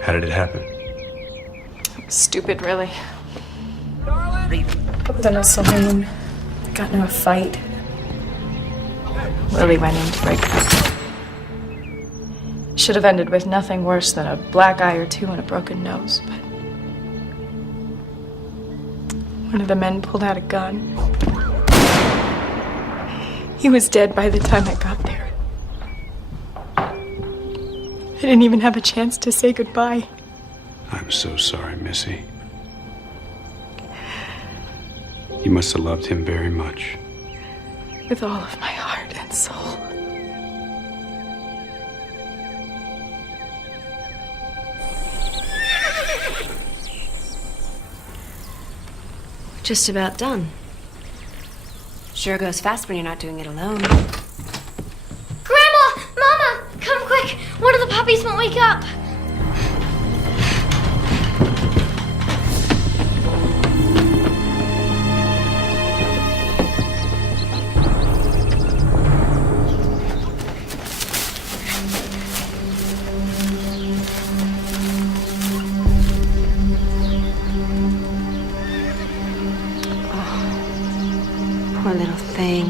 How did it happen? It was stupid, really. I was in a saloon. I got into a fight. Willie went in to break it up. Should have ended with nothing worse than a black eye or two and a broken nose, but one of the men pulled out a gun. He was dead by the time I got there. I didn't even have a chance to say goodbye. I'm so sorry, Missy. You must have loved him very much. With all of my heart and soul. Just about done. Sure goes fast when you're not doing it alone. Grandma! Mama! Come quick! One of the puppies won't wake up! Poor little thing.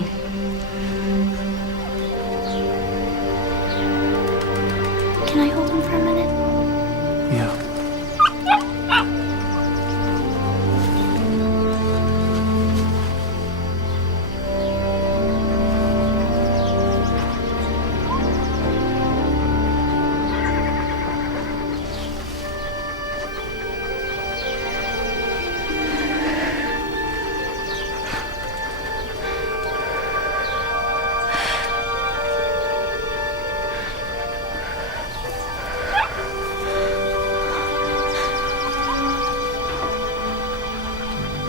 Can I hold him for a minute? Yeah.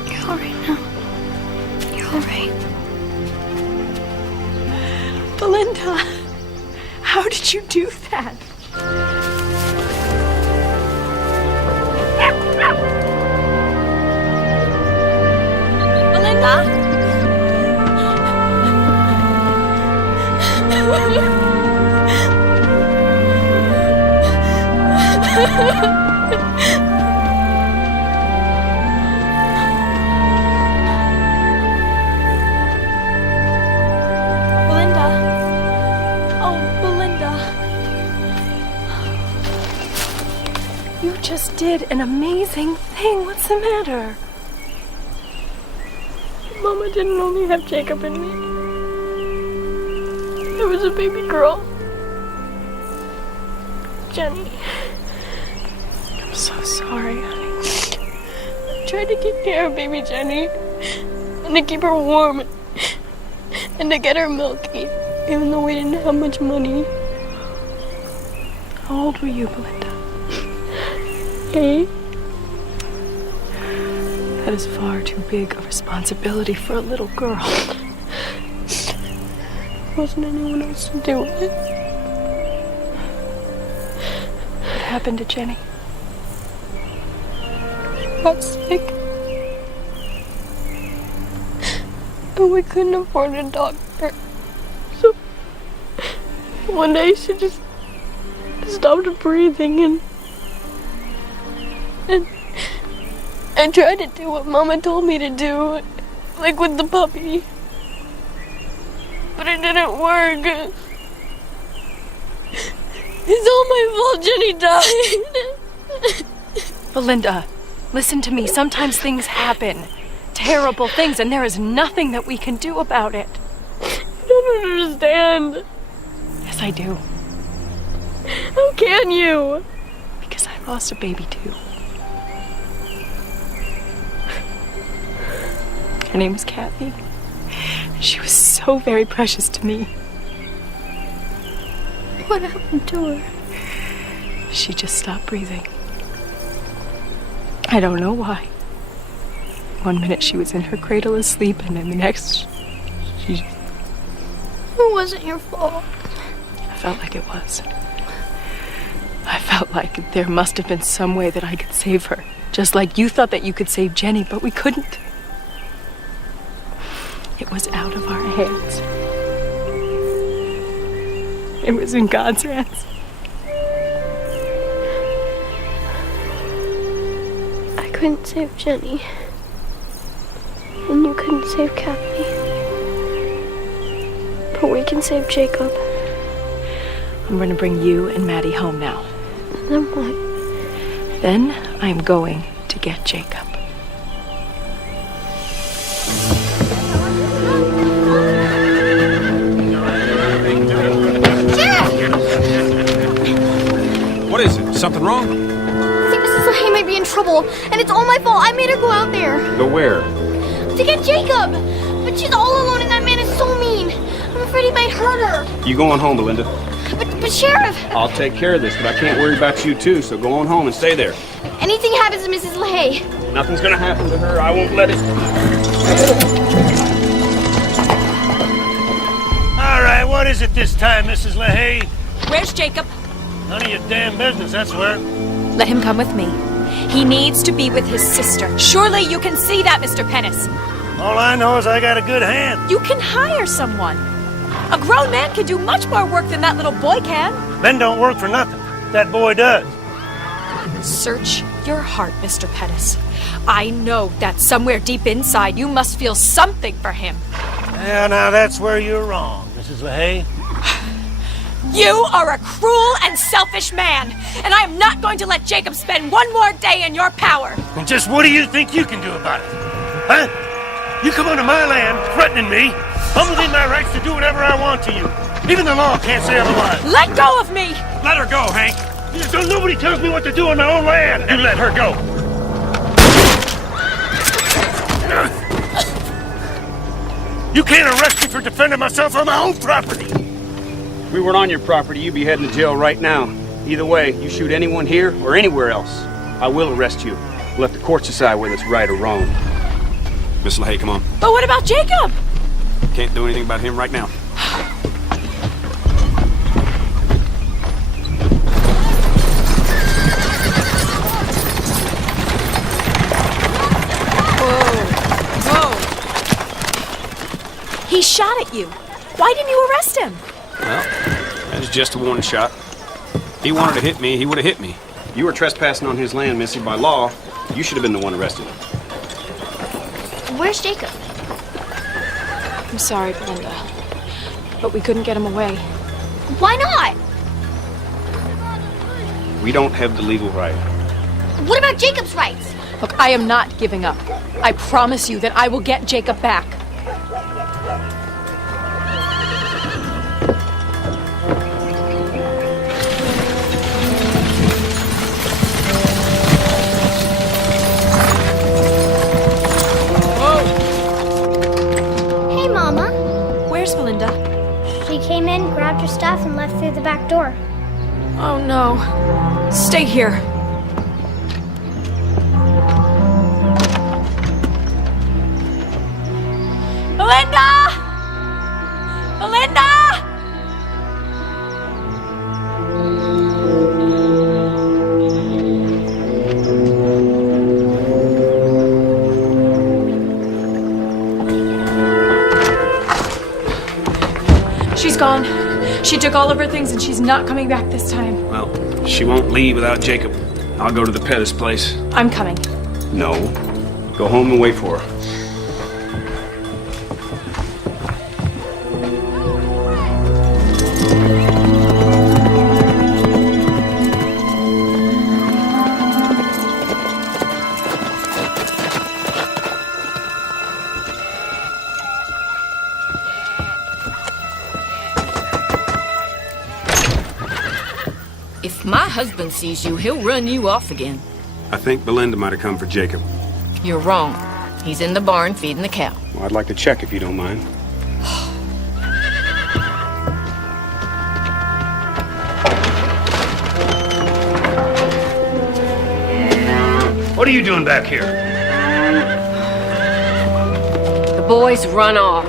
You're all right now. You're all right. Belinda, how did you do that? Belinda? Belinda. Oh, Belinda. You just did an amazing thing. What's the matter? Mama didn't only have Jacob and me. There was a baby girl. Jenny. I'm so sorry, honey. I tried to take care of baby Jenny and to keep her warm and to get her milk, even though we didn't have much money. How old were you, Belinda? 8. That is far too big a responsibility for a little girl. There wasn't anyone else to do it. What happened to Jenny? She got sick. And we couldn't afford a doctor. So one day she just stopped breathing and I tried to do what Mama told me to do, like with the puppy. But it didn't work. It's all my fault Jenny died. Belinda, listen to me. Sometimes things happen. Terrible things, and there is nothing that we can do about it. You don't understand. Yes, I do. How can you? Because I lost a baby, too. Her name was Kathy. She was so very precious to me. What happened to her? she just stopped breathing. I don't know why. One minute she was in her cradle asleep, and then the next, she... It wasn't your fault. I felt like it was. I felt like there must have been some way that I could save her. Just like you thought that you could save Jenny, but we couldn't. It was out of our hands. It was in God's hands. I couldn't save Jenny. And you couldn't save Kathy. But we can save Jacob. I'm going to bring you and Maddie home now. Then what? Then I'm going to get Jacob. What is it? Something wrong? I think Mrs. LaHaye might be in trouble, and it's all my fault. I made her go out there. Go where? To get Jacob! But she's all alone, and that man is so mean. I'm afraid he might hurt her. You going home, Belinda? But Sheriff! I'll take care of this, but I can't worry about you too, so go on home and stay there. Anything happens to Mrs. LaHaye. Nothing's gonna happen to her. I won't let it. All right, what is it this time, Mrs. LaHaye? Where's Jacob? None of your damn business, that's where. Let him come with me. He needs to be with his sister. Surely you can see that, Mr. Pennis. All I know is I got a good hand. You can hire someone. A grown man can do much more work than that little boy can. Men don't work for nothing. That boy does. Search your heart, Mr. Pettis. I know that somewhere deep inside you must feel something for him. Yeah, now that's where you're wrong, Mrs. LaHaye. You are a cruel and selfish man, and I am not going to let Jacob spend one more day in your power. And just what do you think you can do about it? Huh? You come onto my land threatening me. I'm within my rights to do whatever I want to you. Even the law can't say otherwise. Let go of me! Let her go, Hank. Nobody tells me what to do on my own land. You let her go. You can't arrest me for defending myself on my own property. If we weren't on your property, you'd be heading to jail right now. Either way, you shoot anyone here or anywhere else, I will arrest you. Let the courts decide whether it's right or wrong. Miss LaHaye, come on. But what about Jacob? Can't do anything about him right now. He shot at you. Why didn't you arrest him? Well, that was just a warning shot. If he wanted to hit me, he would have hit me. You were trespassing on his land, Missy, by law. You should have been the one arrested. Where's Jacob? I'm sorry, Belinda, but we couldn't get him away. Why not? We don't have the legal right. What about Jacob's rights? Look, I am not giving up. I promise you that I will get Jacob back. Hey, Mama. Where's Belinda? She came in, grabbed her stuff, and left through the back door. Oh no. Stay here. Belinda! Belinda! She's gone. She took all of her things and she's not coming back this time. Well, she won't leave without Jacob. I'll go to the Pettis place. I'm coming. No. Go home and wait for her. If my husband sees you, he'll run you off again. I think Belinda might have come for Jacob. You're wrong. He's in the barn feeding the cow. Well, I'd like to check if you don't mind. What are you doing back here? The boys run off.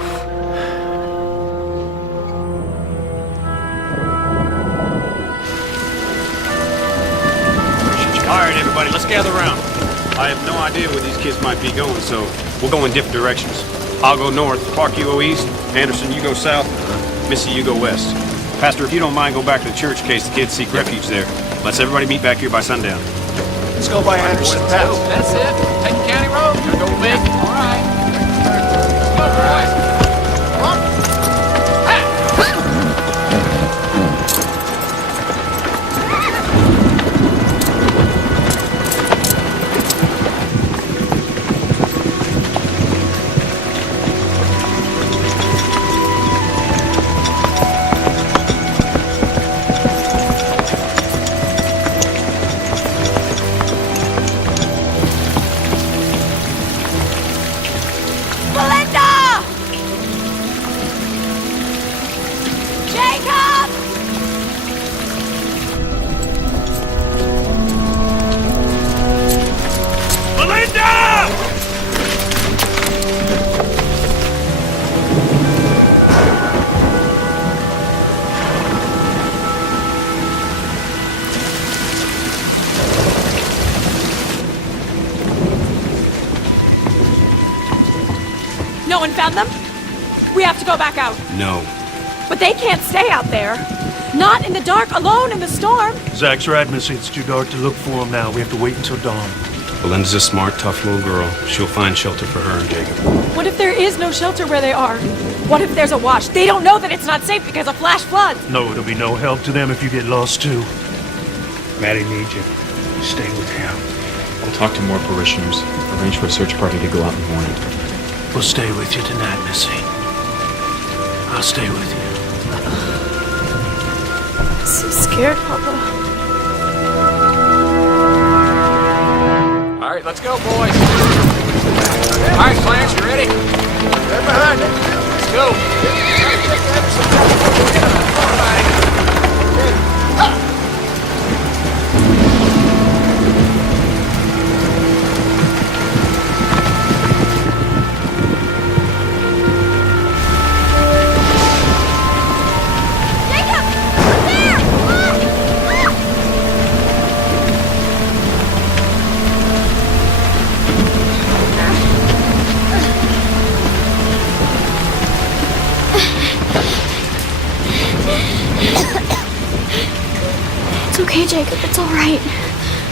All right, everybody, let's gather around. I have no idea where these kids might be going, so we'll go in different directions. I'll go north, Park, you go east, Anderson, you go south, Missy, you go west. Pastor, if you don't mind, go back to the church in case the kids seek refuge there. Let's everybody meet back here by sundown. Let's go by Anderson Pass. That's it. Take the county road. You're gonna go big. All right. Let's go, boys. Come on. No one found them? We have to go back out. No. But they can't stay out there. Not in the dark, alone in the storm. Zach's right, Missy. It's too dark to look for him now. We have to wait until dawn. Belinda's a smart, tough little girl. She'll find shelter for her and Jacob. What if there is no shelter where they are? What if there's a wash? They don't know that it's not safe because of flash floods. No, it'll be no help to them if you get lost too. Maddie needs you. Stay with him. We'll talk to more parishioners. Arrange for a search party to go out in the morning. We'll stay with you tonight, Missy. I'll stay with you. I'm so scared, Papa. All right, let's go, boys. All right, Clarence, you ready? Right behind it. Let's go. It's okay, Jacob. It's all right.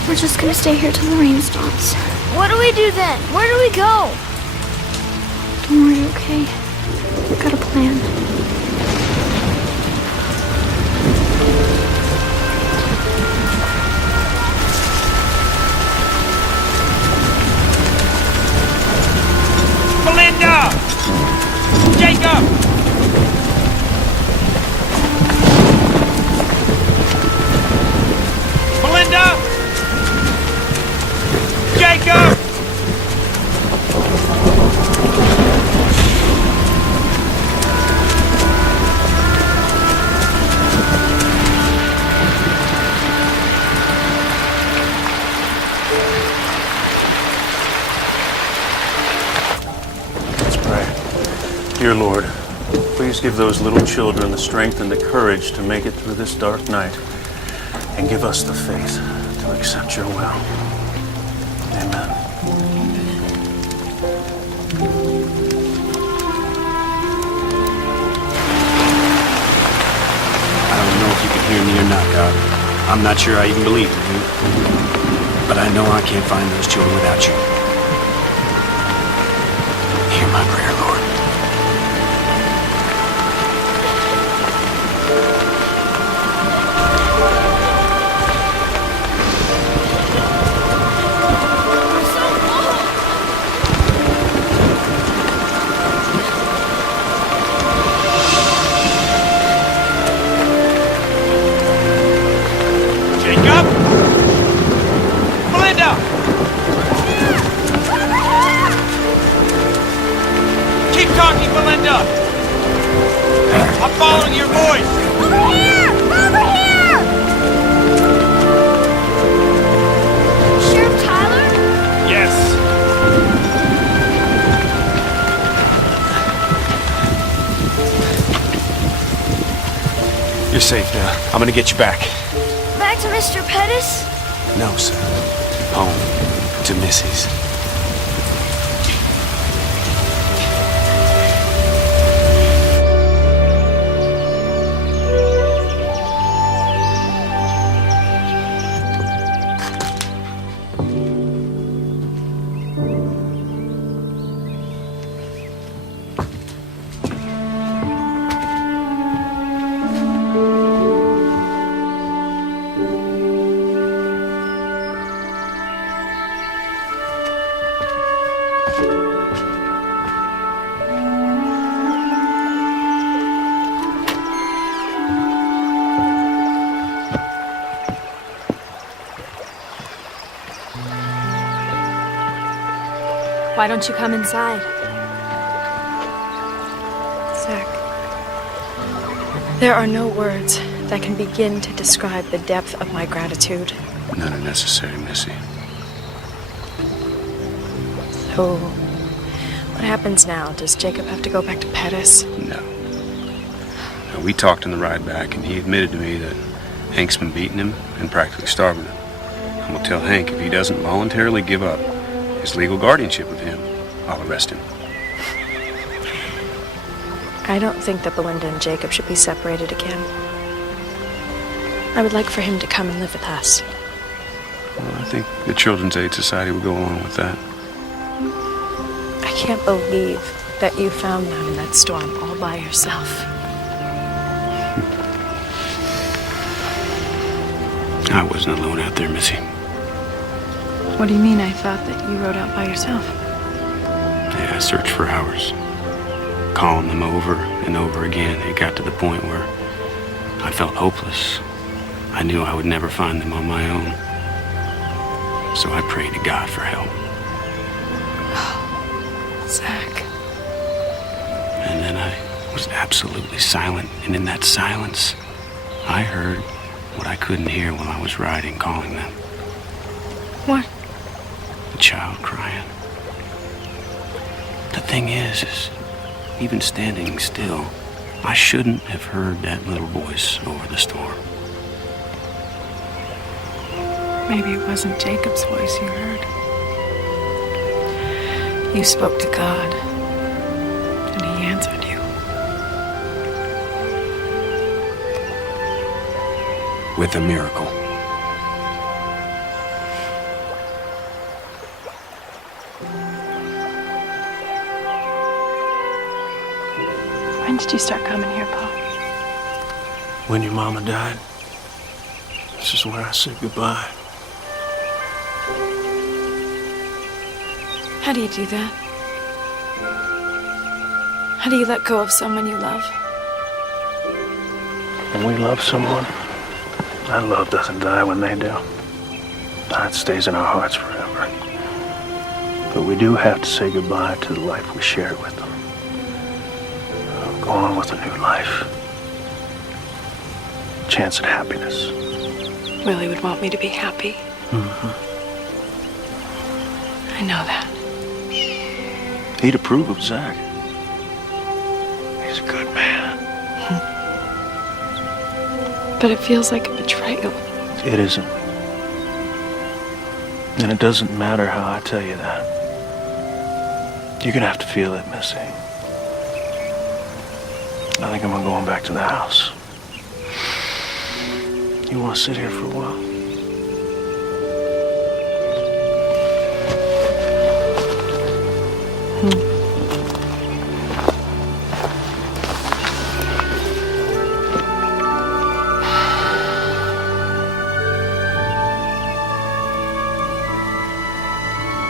We're just gonna stay here till the rain stops. What do we do then? Where do we go? Don't worry, okay? I've got a plan. Belinda! Jacob! Belinda! Jacob! Let's pray. Dear Lord, please give those little children the strength and the courage to make it through this dark night, and give us the faith to accept your will. Amen. I don't know if you can hear me or not, God. I'm not sure I even believe in you. But I know I can't find those children without you. Hear my prayer, Lord. Jacob! Belinda! Keep talking, Belinda! I'm following your voice! Over here! Over here! Sheriff Tyler? safe now. I'm gonna get you back. Back to Mr. Pettis? No, sir. Home to Missy's. Why don't you come inside? Zach, there are no words that can begin to describe the depth of my gratitude. None are necessary, Missy. So, what happens now? Does Jacob have to go back to Pettis? No. Now, we talked on the ride back, and he admitted to me that Hank's been beating him and practically starving him. I'm gonna tell Hank if he doesn't voluntarily give up his legal guardianship of him, I'll arrest him. I don't think that Belinda and Jacob should be separated again. I would like for him to come and live with us. Well, I think the Children's Aid Society will go along with that. I can't believe that you found them in that storm all by yourself. I wasn't alone out there, Missy. What do you mean? I thought that you rode out by yourself. Yeah, I searched for hours. Calling them over and over again. It got to the point where I felt hopeless. I knew I would never find them on my own. So I prayed to God for help. Zach. And then I was absolutely silent. And in that silence, I heard what I couldn't hear while I was riding, calling them. What? A child crying. The thing is even standing still, I shouldn't have heard that little voice over the storm. Maybe it wasn't Jacob's voice you heard. You spoke to God, and he answered you. With a miracle. When did you start coming here, Pa? When your mama died, this is where I said goodbye. How do you do that? How do you let go of someone you love? When we love someone, that love doesn't die when they do. That stays in our hearts forever. But we do have to say goodbye to the life we shared with them. Go on with a new life. Chance at happiness. Willie would want me to be happy. Mm-hmm. I know that. He'd approve of Zach. He's a good man. But it feels like a betrayal. It isn't. And it doesn't matter how I tell you that. You're gonna have to feel it, Missy. I think I'm going back to the house. You want to sit here for a while?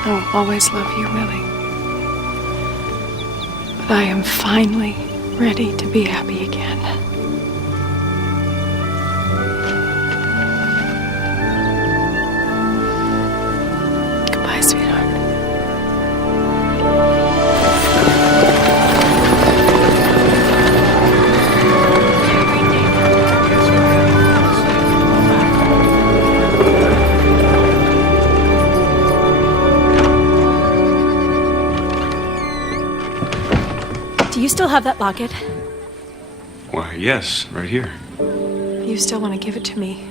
I will always love you, Willie. But I am finally ready to be happy again. Goodbye, sweetheart. Do you still have that locket? Why, yes, right here. you still want to give it to me,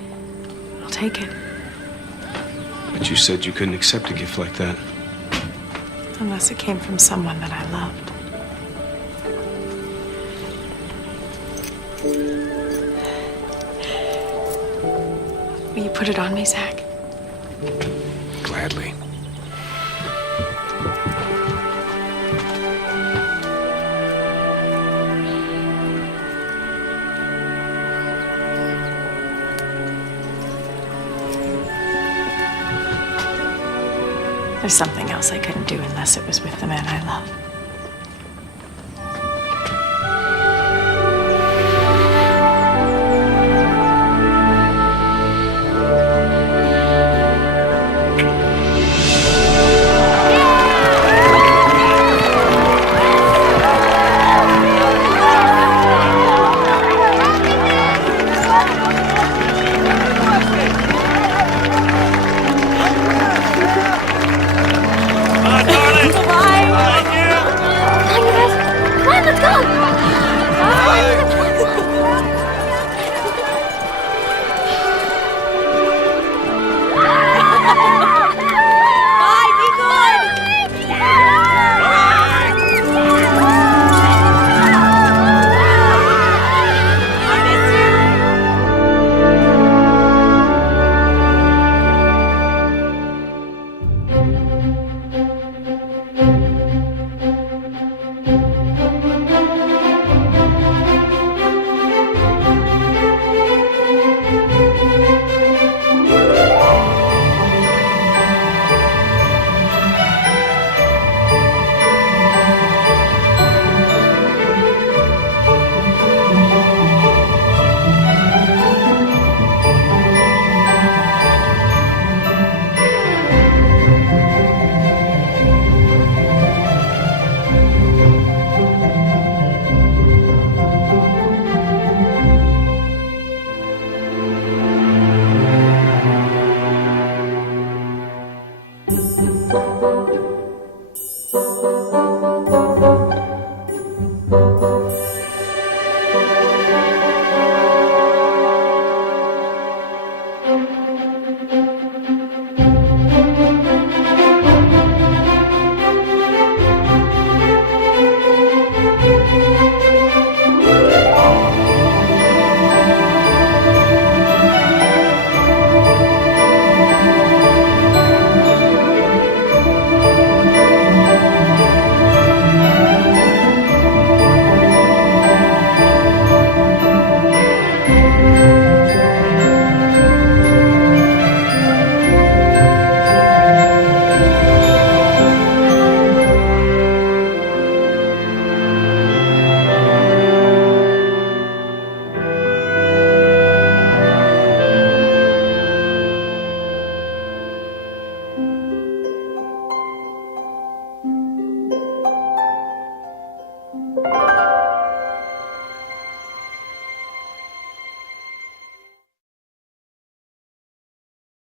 I'll take it. But you said you couldn't accept a gift like that. Unless it came from someone that I loved. Will you put it on me, Zach? Gladly. There's something else I couldn't do unless it was with the man I love.